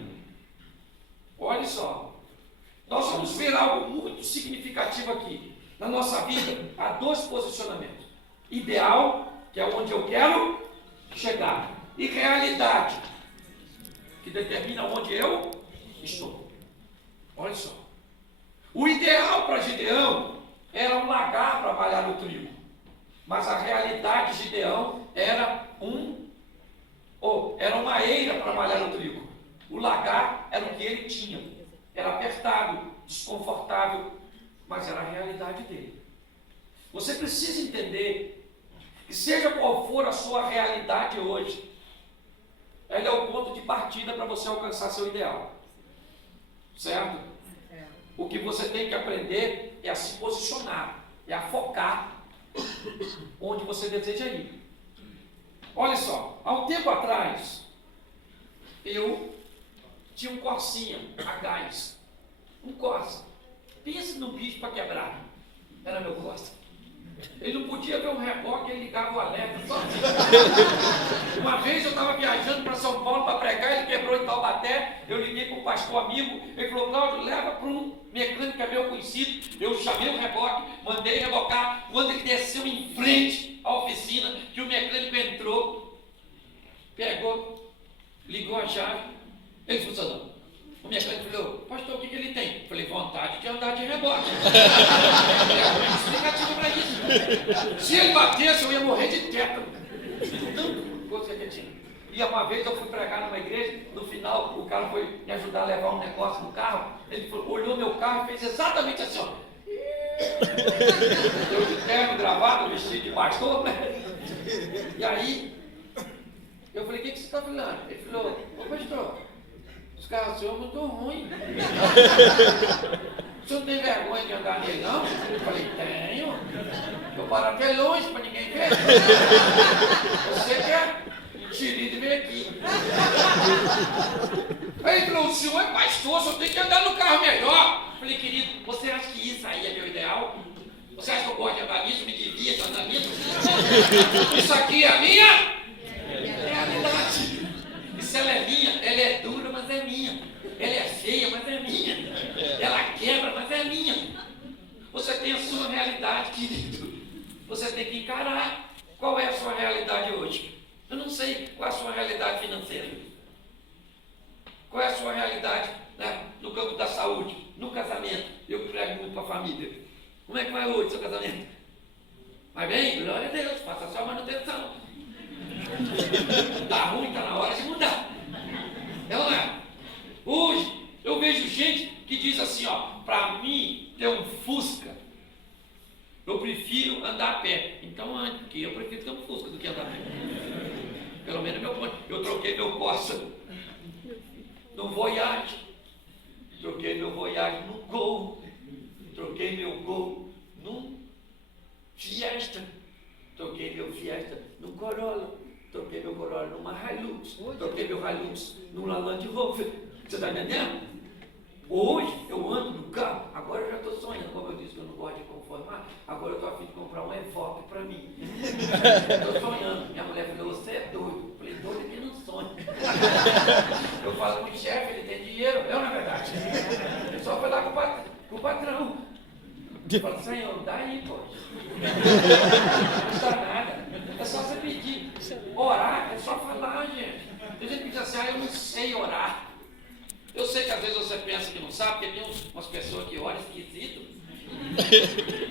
Olha só, nós vamos ver algo muito significativo aqui. Na nossa vida, há dois posicionamentos: ideal, que é onde eu quero chegar, e realidade, que determina onde eu estou. Olha só, o ideal para Gideão era um lagar para malhar o trigo, mas a realidade de Gideão era uma eira para malhar o trigo. O lagar era o que ele tinha, era apertado, desconfortável, mas era a realidade dele. Você precisa entender que seja qual for a sua realidade hoje, ela é o ponto de partida vida para você alcançar seu ideal. Certo? O que você tem que aprender é a se posicionar, é a focar onde você deseja ir. Olha só, há um tempo atrás, eu tinha um Corsinha a gás. Um Corsa. Pensa num bicho para quebrar. Era meu Corsa. Ele não podia ver um reboque, ele ligava o alerta sozinho. Uma vez eu estava viajando para São Paulo para pregar, ele quebrou em Taubaté. Eu liguei para um pastor amigo, ele falou: Cláudio, leva para um mecânico que é meu conhecido. Eu chamei o reboque, mandei rebocar. Quando ele desceu em frente à oficina, que o mecânico entrou, pegou, ligou a chave, ele funcionou. O mecânico falou: pastor, o que ele tem? Eu falei: vontade de andar de reboque. É explicativo para isso. Se ele batesse, eu ia morrer de tétano. Tanto coisa que eu tinha. E uma vez eu fui pregar numa igreja, no final o cara foi me ajudar a levar um negócio no carro. Ele falou, olhou meu carro e fez exatamente assim, ó. Eu de terno, gravado, vestido de pastor, né? E aí, eu falei: o que você está falando? Ele falou: ô pastor, os carros do senhor são muito ruins. O senhor não tem vergonha de andar nele, não? Eu falei: tenho. Eu paro até longe para ninguém ver. Você quer mentir e vir aqui. Aí ele falou: o senhor é pastor, o senhor tem que andar no carro melhor. Eu falei: querido, você acha que isso aí é meu ideal? Você acha que eu gosto de andar nisso, me divirto andar nisso? Isso aqui é a minha realidade. E se ela é minha, ela é dura, mas é minha. Ela é feia, mas é minha. Ela quebra, mas é minha. Você tem a sua realidade, querido. Você tem que encarar. Qual é a sua realidade hoje? Eu não sei qual é a sua realidade financeira. Qual é a sua realidade, né, no campo da saúde, no casamento? Eu prego muito para a família. Como é que vai hoje o seu casamento? Vai bem? Glória a Deus, faça a sua manutenção. Está ruim, está na hora de mudar. É ou não é? Hoje, eu vejo gente que diz assim, ó, para mim ter um Fusca, eu prefiro andar a pé. Então, porque eu prefiro ter um Fusca do que andar a pé. Pelo menos meu ponto. Eu troquei meu Corsa no Voyage. Troquei meu Voyage no Gol. Troquei meu Gol no Fiesta. Troquei meu Fiesta no Corolla. Troquei meu Corolla numa Hilux. Troquei meu Hilux numa Land Rover. Você está entendendo? Hoje eu ando no carro. Agora eu já estou sonhando. Como eu disse que eu não gosto de conformar, agora eu estou a fim de comprar um Evoque para mim. Estou sonhando. Minha mulher falou: você é doido. Eu falei: doido é quem não sonha. Eu falo com o chefe, ele tem dinheiro. Eu, na verdade. Eu só fui lá com o patrão. Eu falo: Senhor, dá aí, pô. Não custa nada. É só você pedir. Orar é só falar, gente. Tem gente que diz assim: eu não sei orar. Eu sei que às vezes você pensa que não sabe, porque tem umas pessoas que oram esquisito,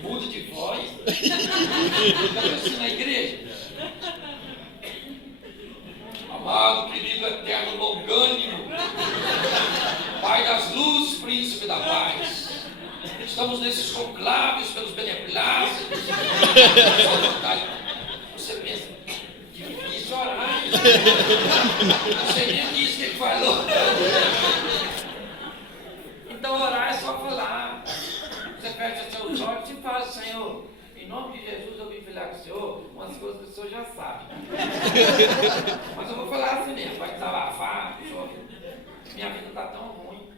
muda de voz. Já viu isso na igreja? Amado, querido, eterno, longânimo, Pai das luzes, príncipe da paz. Estamos nesses conclaves pelos beneplácitos. Você pensa: que difícil orar, hein? Não sei nem o que ele falou. Então orar é só falar. Você fecha seus olhos e fala: Senhor, em nome de Jesus eu vim falar com o Senhor umas coisas que o Senhor já sabe. Mas eu vou falar assim mesmo, vai desabafar, Senhor. Minha vida está tão ruim.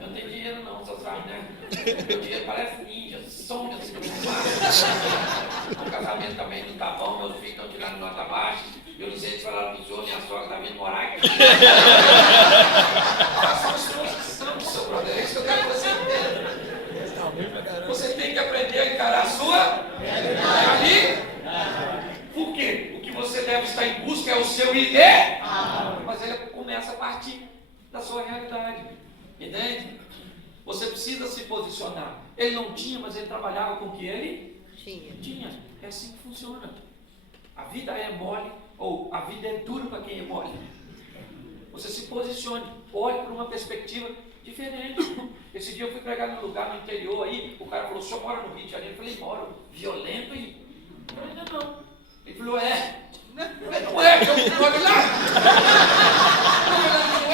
Eu não tenho dinheiro não, você sabe, né? Meu dinheiro parece ninja, some assim no mar. O casamento também não está bom, meus filhos estão tirando nota baixa. Eu não sei se falaram para o senhor, minha sogra está vindo morar aqui. Faça uma exposição, seu brother, é isso que eu quero que você entenda. Você tem que aprender a encarar a sua realidade. Por quê? O que você deve estar em busca é o seu ideal. Mas ele começa a partir da sua realidade. Entende? Você precisa se posicionar. Ele não tinha, mas ele trabalhava com o que ele tinha. É assim que funciona. A vida é mole, ou a vida é dura para quem é mole. Você se posicione, olhe para uma perspectiva diferente. Esse dia eu fui pregar num lugar no interior aí, o cara falou: o senhor mora no Rio de Janeiro? Eu falei: moro. Violento aí? Eu falei: ainda não. Ele falou: é. Eu falei: não é, que eu moro lá. Eu falei: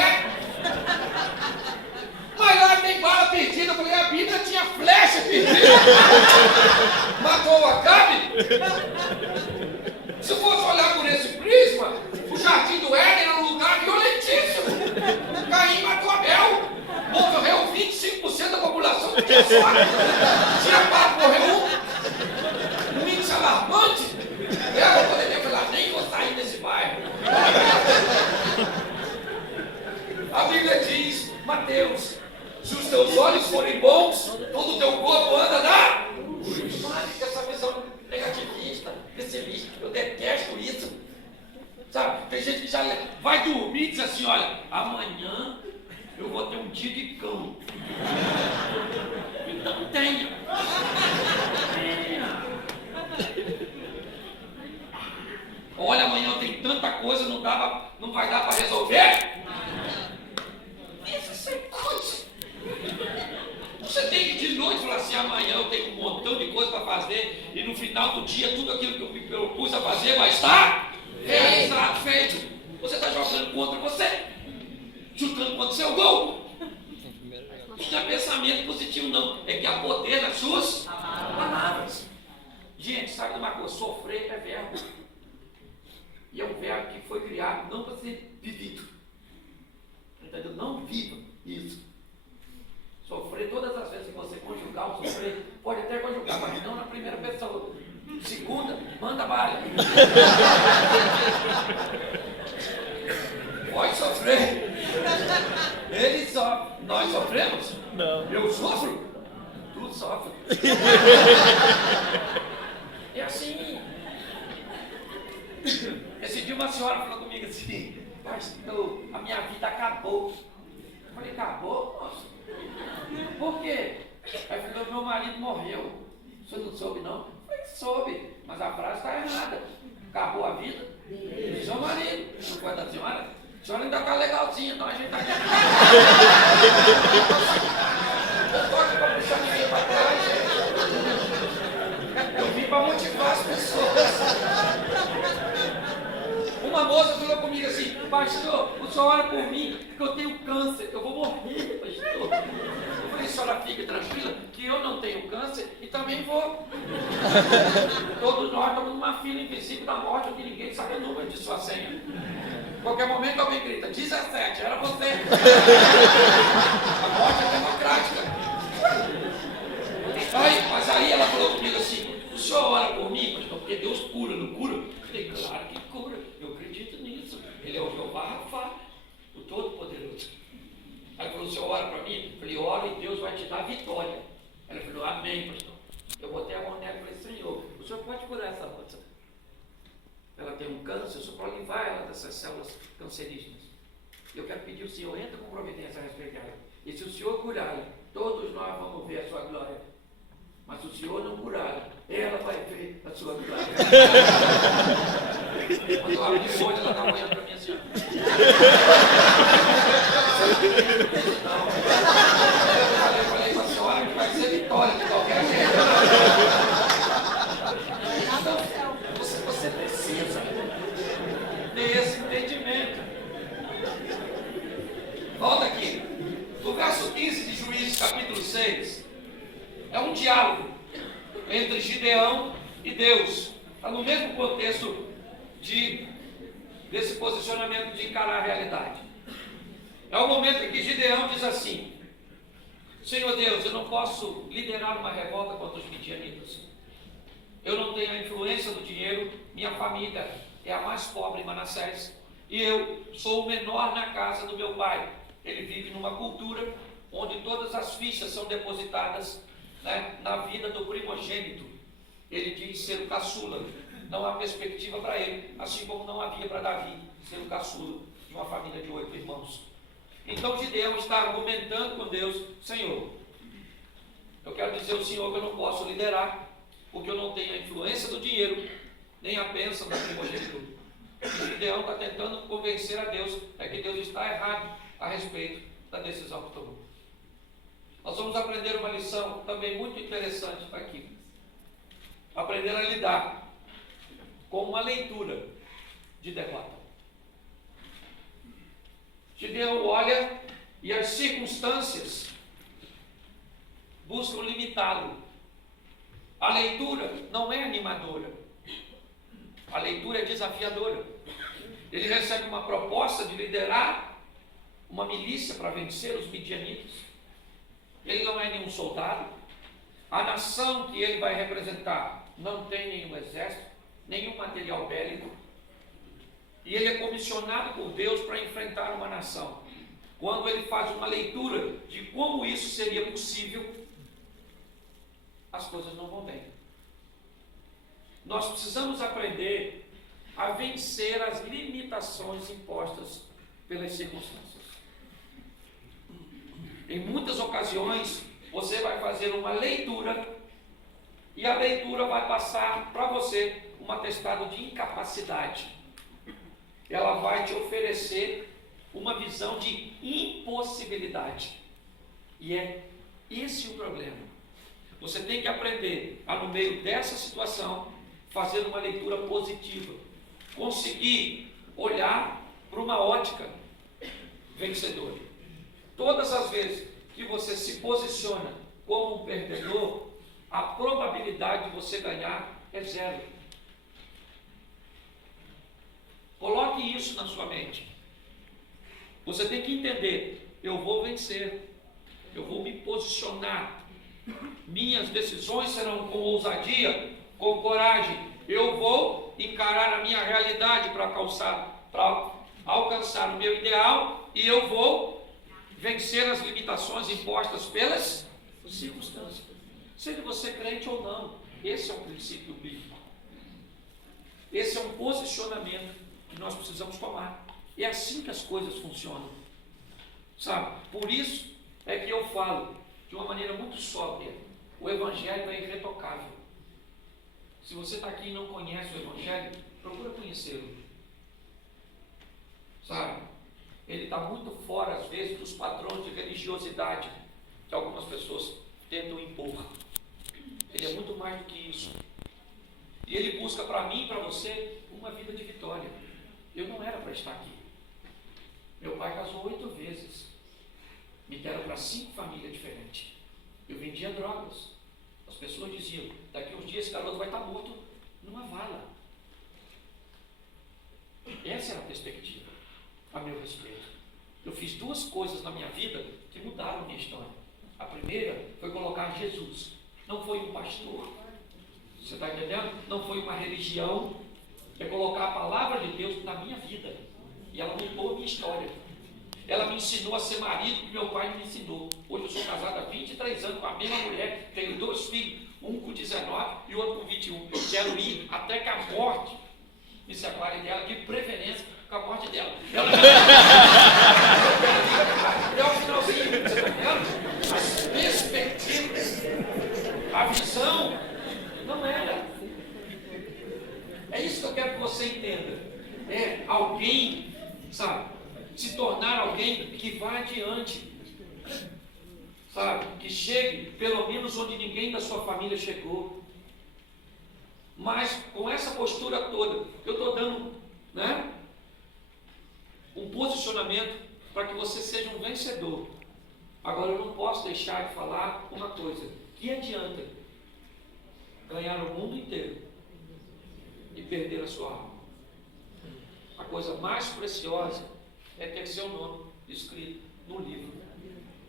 só. Tinha quase morreu um índice alarmante. Eu poderia falar, nem vou sair desse bairro. A Bíblia diz, Mateus, se os teus olhos forem bons, todo o teu corpo anda da luz. Pare com essa visão negativista, pessimista. Eu detesto isso. Sabe, tem gente que já vai dormir e diz assim, olha, amanhã eu vou ter um dia de cão. Então tenha. Olha, amanhã tem tanta coisa, não vai dar para resolver. Isso é coisa. Você tem que de noite falar assim, amanhã eu tenho um montão de coisa para fazer e no final do dia tudo aquilo que eu me propus a fazer vai estar realizado, feito. Você está jogando contra você, chutando contra o seu gol. Isso não é pensamento positivo não, é que há poder nas suas palavras. Gente, sabe de uma coisa? Sofrer é verbo. E é um verbo que foi criado não para ser vivido. Entendeu? Não viva isso. Sofrer todas as vezes que você conjugar o sofrer, pode até conjugar, mas não na primeira pessoa. Segunda, manda bala. Pode sofrer. Ele sofre. Nós sofremos? Não. Eu sofro? Tu sofre. É assim. Esse dia uma senhora falou comigo assim, pastor, a minha vida acabou. Eu falei, acabou, moço? Por quê? Aí falou, meu marido morreu. Você não soube não? Eu falei, soube, mas a frase está errada. Acabou a vida? Do seu marido, não foi da senhora? A senhora ainda está legalzinha, então a gente está aqui. Eu estou aqui para puxar ninguém para trás, gente. Eu vim para motivar as pessoas. Uma moça falou comigo assim, pastor, o senhor ora por mim, porque eu tenho câncer, eu vou morrer, pastor. Eu falei, senhora, fique tranquila, que eu não tenho câncer e também vou. Todos nós estamos numa fila invisível da morte, onde ninguém sabe o número de sua senha. Qualquer momento alguém grita, 17, era você. A morte é democrática. Mas aí ela falou comigo assim, o senhor ora por mim, pastor, porque Deus cura, não cura? Eu falei, claro que cura, eu acredito nisso. Ele é o Jeová Rafa, o Todo-Poderoso. Aí ela falou, o senhor ora para mim? Eu falei, ora e Deus vai te dar vitória. Ela falou, amém, pastor. Eu botei a mão nela e falei, Senhor, o senhor pode curar essa moça? Ela tem um câncer, o senhor pode livrar ela dessas células cancerígenas. Eu quero pedir ao senhor, entra com providência a respeito dela. E se o senhor curá-la, todos nós vamos ver a sua glória. Mas se o senhor não curá-la, ela vai ver a sua glória. Quando eu abri o olho, ela estava olhando para mim assim. Eu falei para a senhora que vai ser vitória de qualquer jeito. Você precisa ter esse entendimento. Volta aqui. No verso 15 de Juízes, capítulo 6, é um diálogo entre Gideão e Deus. Está no mesmo contexto desse posicionamento de encarar a realidade. É o momento em que Gideão diz assim: Senhor Deus, eu não posso liderar uma revolta contra os midianitas. Eu não tenho a influência do dinheiro, minha família é a mais pobre em Manassés, e eu sou o menor na casa do meu pai. Ele vive numa cultura onde todas as fichas são depositadas, né, na vida do primogênito. Ele diz ser o caçula. Não há perspectiva para ele, assim como não havia para Davi ser o caçula de uma família de 8 irmãos. Então Gideão está argumentando com Deus: Senhor, eu quero dizer ao Senhor que eu não posso liderar, porque eu não tenho a influência do dinheiro, nem a bênção da primogenitura. Gideão está tentando convencer a Deus que Deus está errado a respeito da decisão que tomou. Nós vamos aprender uma lição também muito interessante aqui. Aprender a lidar com uma leitura de derrota. Gideão olha e as circunstâncias buscam limitá-lo. A leitura não é animadora. A leitura é desafiadora. Ele recebe uma proposta de liderar uma milícia para vencer os midianitas. Ele não é nenhum soldado, A nação que ele vai representar não tem nenhum exército, nenhum material bélico, e ele é comissionado por Deus para enfrentar uma nação. Quando ele faz uma leitura de como isso seria possível, as coisas não vão bem. Nós precisamos aprender a vencer as limitações impostas pelas circunstâncias. Em muitas ocasiões, você vai fazer uma leitura e a leitura vai passar para você um atestado de incapacidade. Ela vai te oferecer uma visão de impossibilidade. E é esse o problema. Você tem que aprender a, no meio dessa situação, fazer uma leitura positiva. Conseguir olhar para uma ótica vencedora. Todas as vezes que você se posiciona como um perdedor, a probabilidade de você ganhar é zero. Coloque isso na sua mente. Você tem que entender, eu vou vencer, eu vou me posicionar, minhas decisões serão com ousadia, com coragem, eu vou encarar a minha realidade para alcançar o meu ideal e eu vou vencer as limitações impostas pelas circunstâncias. Seja você crente ou não, esse é um princípio bíblico. Esse é um posicionamento que nós precisamos tomar. É assim que as coisas funcionam. Sabe? Por isso é que eu falo de uma maneira muito sóbria. O Evangelho é irretocável. Se você está aqui e não conhece o Evangelho, procura conhecê-lo. Sabe? Ele está muito fora, às vezes, dos padrões de religiosidade que algumas pessoas tentam impor. Ele é muito mais do que isso. E ele busca para mim e para você uma vida de vitória. Eu não era para estar aqui. Meu pai casou 8 vezes. Me deram para 5 famílias diferentes. Eu vendia drogas. As pessoas diziam, daqui a uns dias esse garoto vai estar morto numa vala. Essa era a perspectiva a meu respeito. Eu fiz 2 coisas na minha vida que mudaram a minha história. A primeira foi colocar Jesus. Não foi um pastor. Você está entendendo? Não foi uma religião. É colocar a palavra de Deus na minha vida. E ela mudou a minha história. Ela me ensinou a ser marido que meu pai me ensinou. Hoje eu sou casado há 23 anos com a mesma mulher, tenho 2 filhos, um com 19 e o outro com 21. Eu quero ir até que a morte me separe dela, de preferência com a morte dela. É o finalzinho, você está entendendo? As perspectivas, a visão, não era. É isso que eu quero que você entenda. É alguém, sabe, se tornar alguém que vá adiante, sabe, que chegue pelo menos onde ninguém da sua família chegou. Mas com essa postura toda, eu estou dando, né, um posicionamento para que você seja um vencedor. Agora eu não posso deixar de falar uma coisa: que adianta ganhar o mundo inteiro e perder a sua alma? A coisa mais preciosa é ter seu nome escrito no livro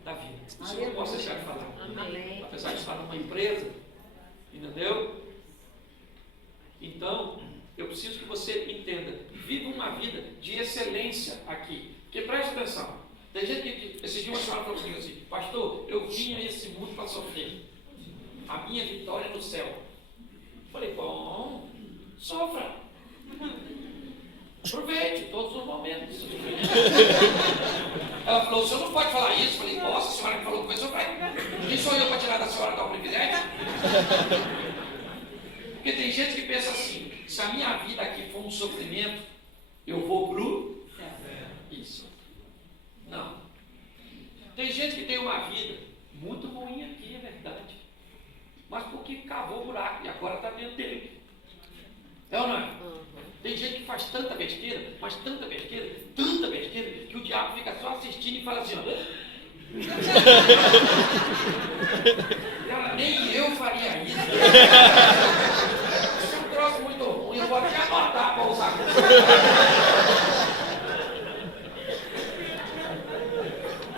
da vida. Isso eu não posso deixar de falar. Amém. Apesar de estar numa empresa, entendeu? Então, eu preciso que você entenda, viva uma vida de excelência aqui. Porque preste atenção, tem gente que, esse dia uma senhora falou comigo assim: pastor, eu vim a esse mundo para sofrer, a minha vitória é no céu. Eu falei, bom, sofra, aproveite todos os momentos. Ela falou, o senhor não pode falar isso. Eu falei, posso, a senhora que falou que vai sofrer. Quem sou eu para tirar da senhora tal privilégio? Porque tem gente que pensa assim: se a minha vida aqui for um sofrimento, eu vou pro isso. Não. Tem gente que tem uma vida muito ruim aqui, é verdade, mas porque cavou o buraco e agora está dentro dele. É ou não é? Tem gente que faz tanta besteira, mas tanta besteira, que o diabo fica só assistindo e fala assim, ó. Cara, nem eu faria isso. Isso é um troço muito ruim, eu vou até anotar para usar.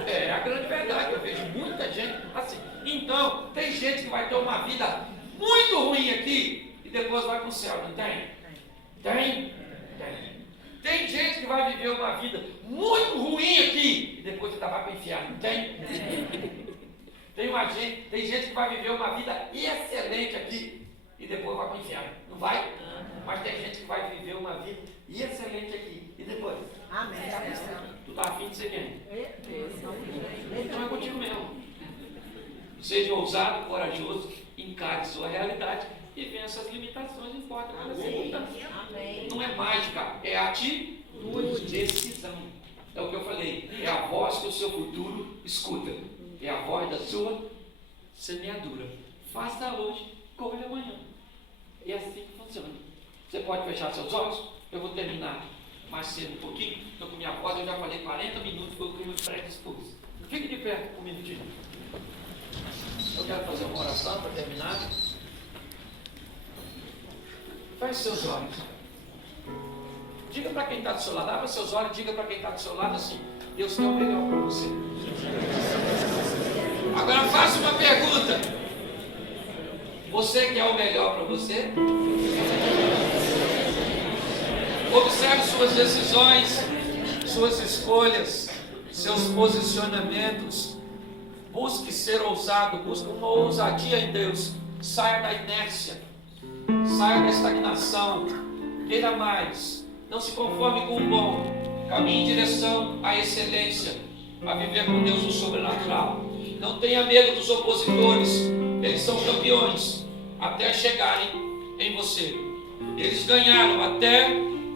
É a grande verdade, eu vejo muita gente assim. Então, tem gente que vai ter uma depois vai para o céu, não tem? Tem? Tem gente que vai viver uma vida muito ruim aqui e depois ainda vai para o inferno, não tem? Tem gente que vai viver uma vida excelente aqui e depois vai para o inferno, não vai? Mas tem gente que vai viver uma vida excelente aqui e depois. Amém. Tu tá afim de ser quem? Então é contigo mesmo. Seja ousado, corajoso, encare sua realidade e vença as limitações, não importa qual é a circunstância. Não é mágica, é atitude, decisão. É o que eu falei, é a voz que o seu futuro escuta, é a voz da sua semeadura. Faça hoje, colhe amanhã. É assim que funciona. Você pode fechar seus olhos, eu vou terminar mais cedo um pouquinho. Estou com minha voz, eu já falei 40 minutos, foi o que eu me predispus. Fique de pé um minutinho. Eu quero fazer uma oração para terminar. Feche seus olhos. Diga para quem está do seu lado, abra seus olhos e diga para quem está do seu lado assim: Deus tem o melhor para você. Agora faça uma pergunta: você quer o melhor para você? Observe suas decisões, suas escolhas, seus posicionamentos. Busque ser ousado, busque uma ousadia em Deus. Saia da inércia, saia da estagnação, queira mais. Não se conforme com o bom, caminhe em direção à excelência, a viver com Deus no sobrenatural. Não tenha medo dos opositores, eles são campeões até chegarem em você. Eles ganharam até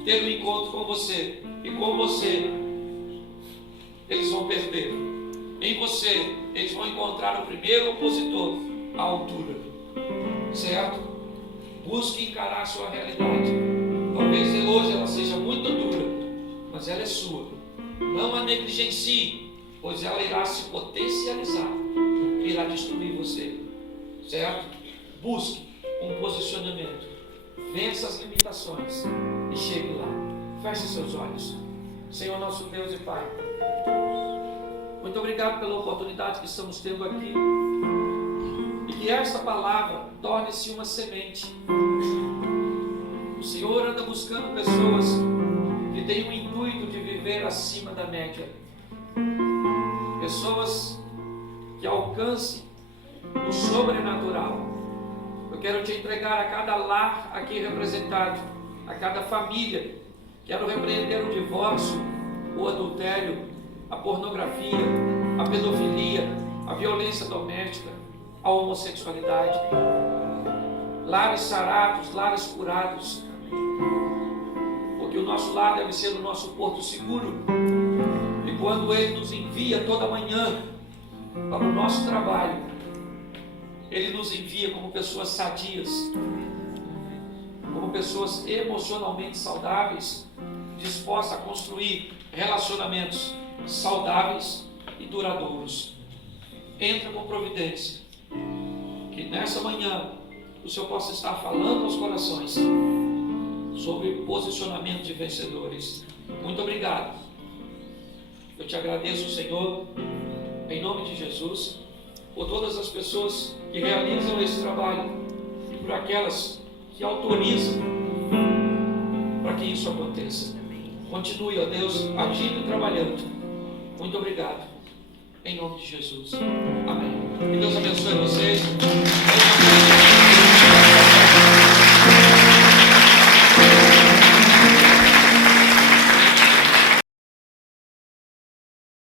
ter um encontro com você, e com você eles vão perder. Em você eles vão encontrar o primeiro opositor à altura, certo? Busque encarar a sua realidade. Talvez hoje ela seja muito dura, mas ela é sua. Não a negligencie, pois ela irá se potencializar, irá destruir você, certo? Busque um posicionamento, vença as limitações e chegue lá. Feche seus olhos. Senhor nosso Deus e Pai, muito obrigado pela oportunidade que estamos tendo aqui, e que esta palavra torne-se uma semente. O Senhor anda buscando pessoas que têm o intuito de viver acima da média, pessoas que alcancem o sobrenatural. Eu quero te entregar a cada lar aqui representado, a cada família. Quero repreender o divórcio, o adultério, a pornografia, a pedofilia, a violência doméstica, a homossexualidade. Lares sarados, lares curados, porque o nosso lar deve ser o nosso porto seguro. E quando Ele nos envia toda manhã para o nosso trabalho, Ele nos envia como pessoas sadias, como pessoas emocionalmente saudáveis, dispostas a construir relacionamentos saudáveis e duradouros. Entra com providência, que nessa manhã o Senhor possa estar falando aos corações sobre posicionamento de vencedores. Muito obrigado. Eu te agradeço, Senhor, em nome de Jesus, por todas as pessoas que realizam esse trabalho e por aquelas que autorizam para que isso aconteça. Continue, ó Deus, agindo e trabalhando. Muito obrigado. Em nome de Jesus. Amém. Que Deus abençoe vocês.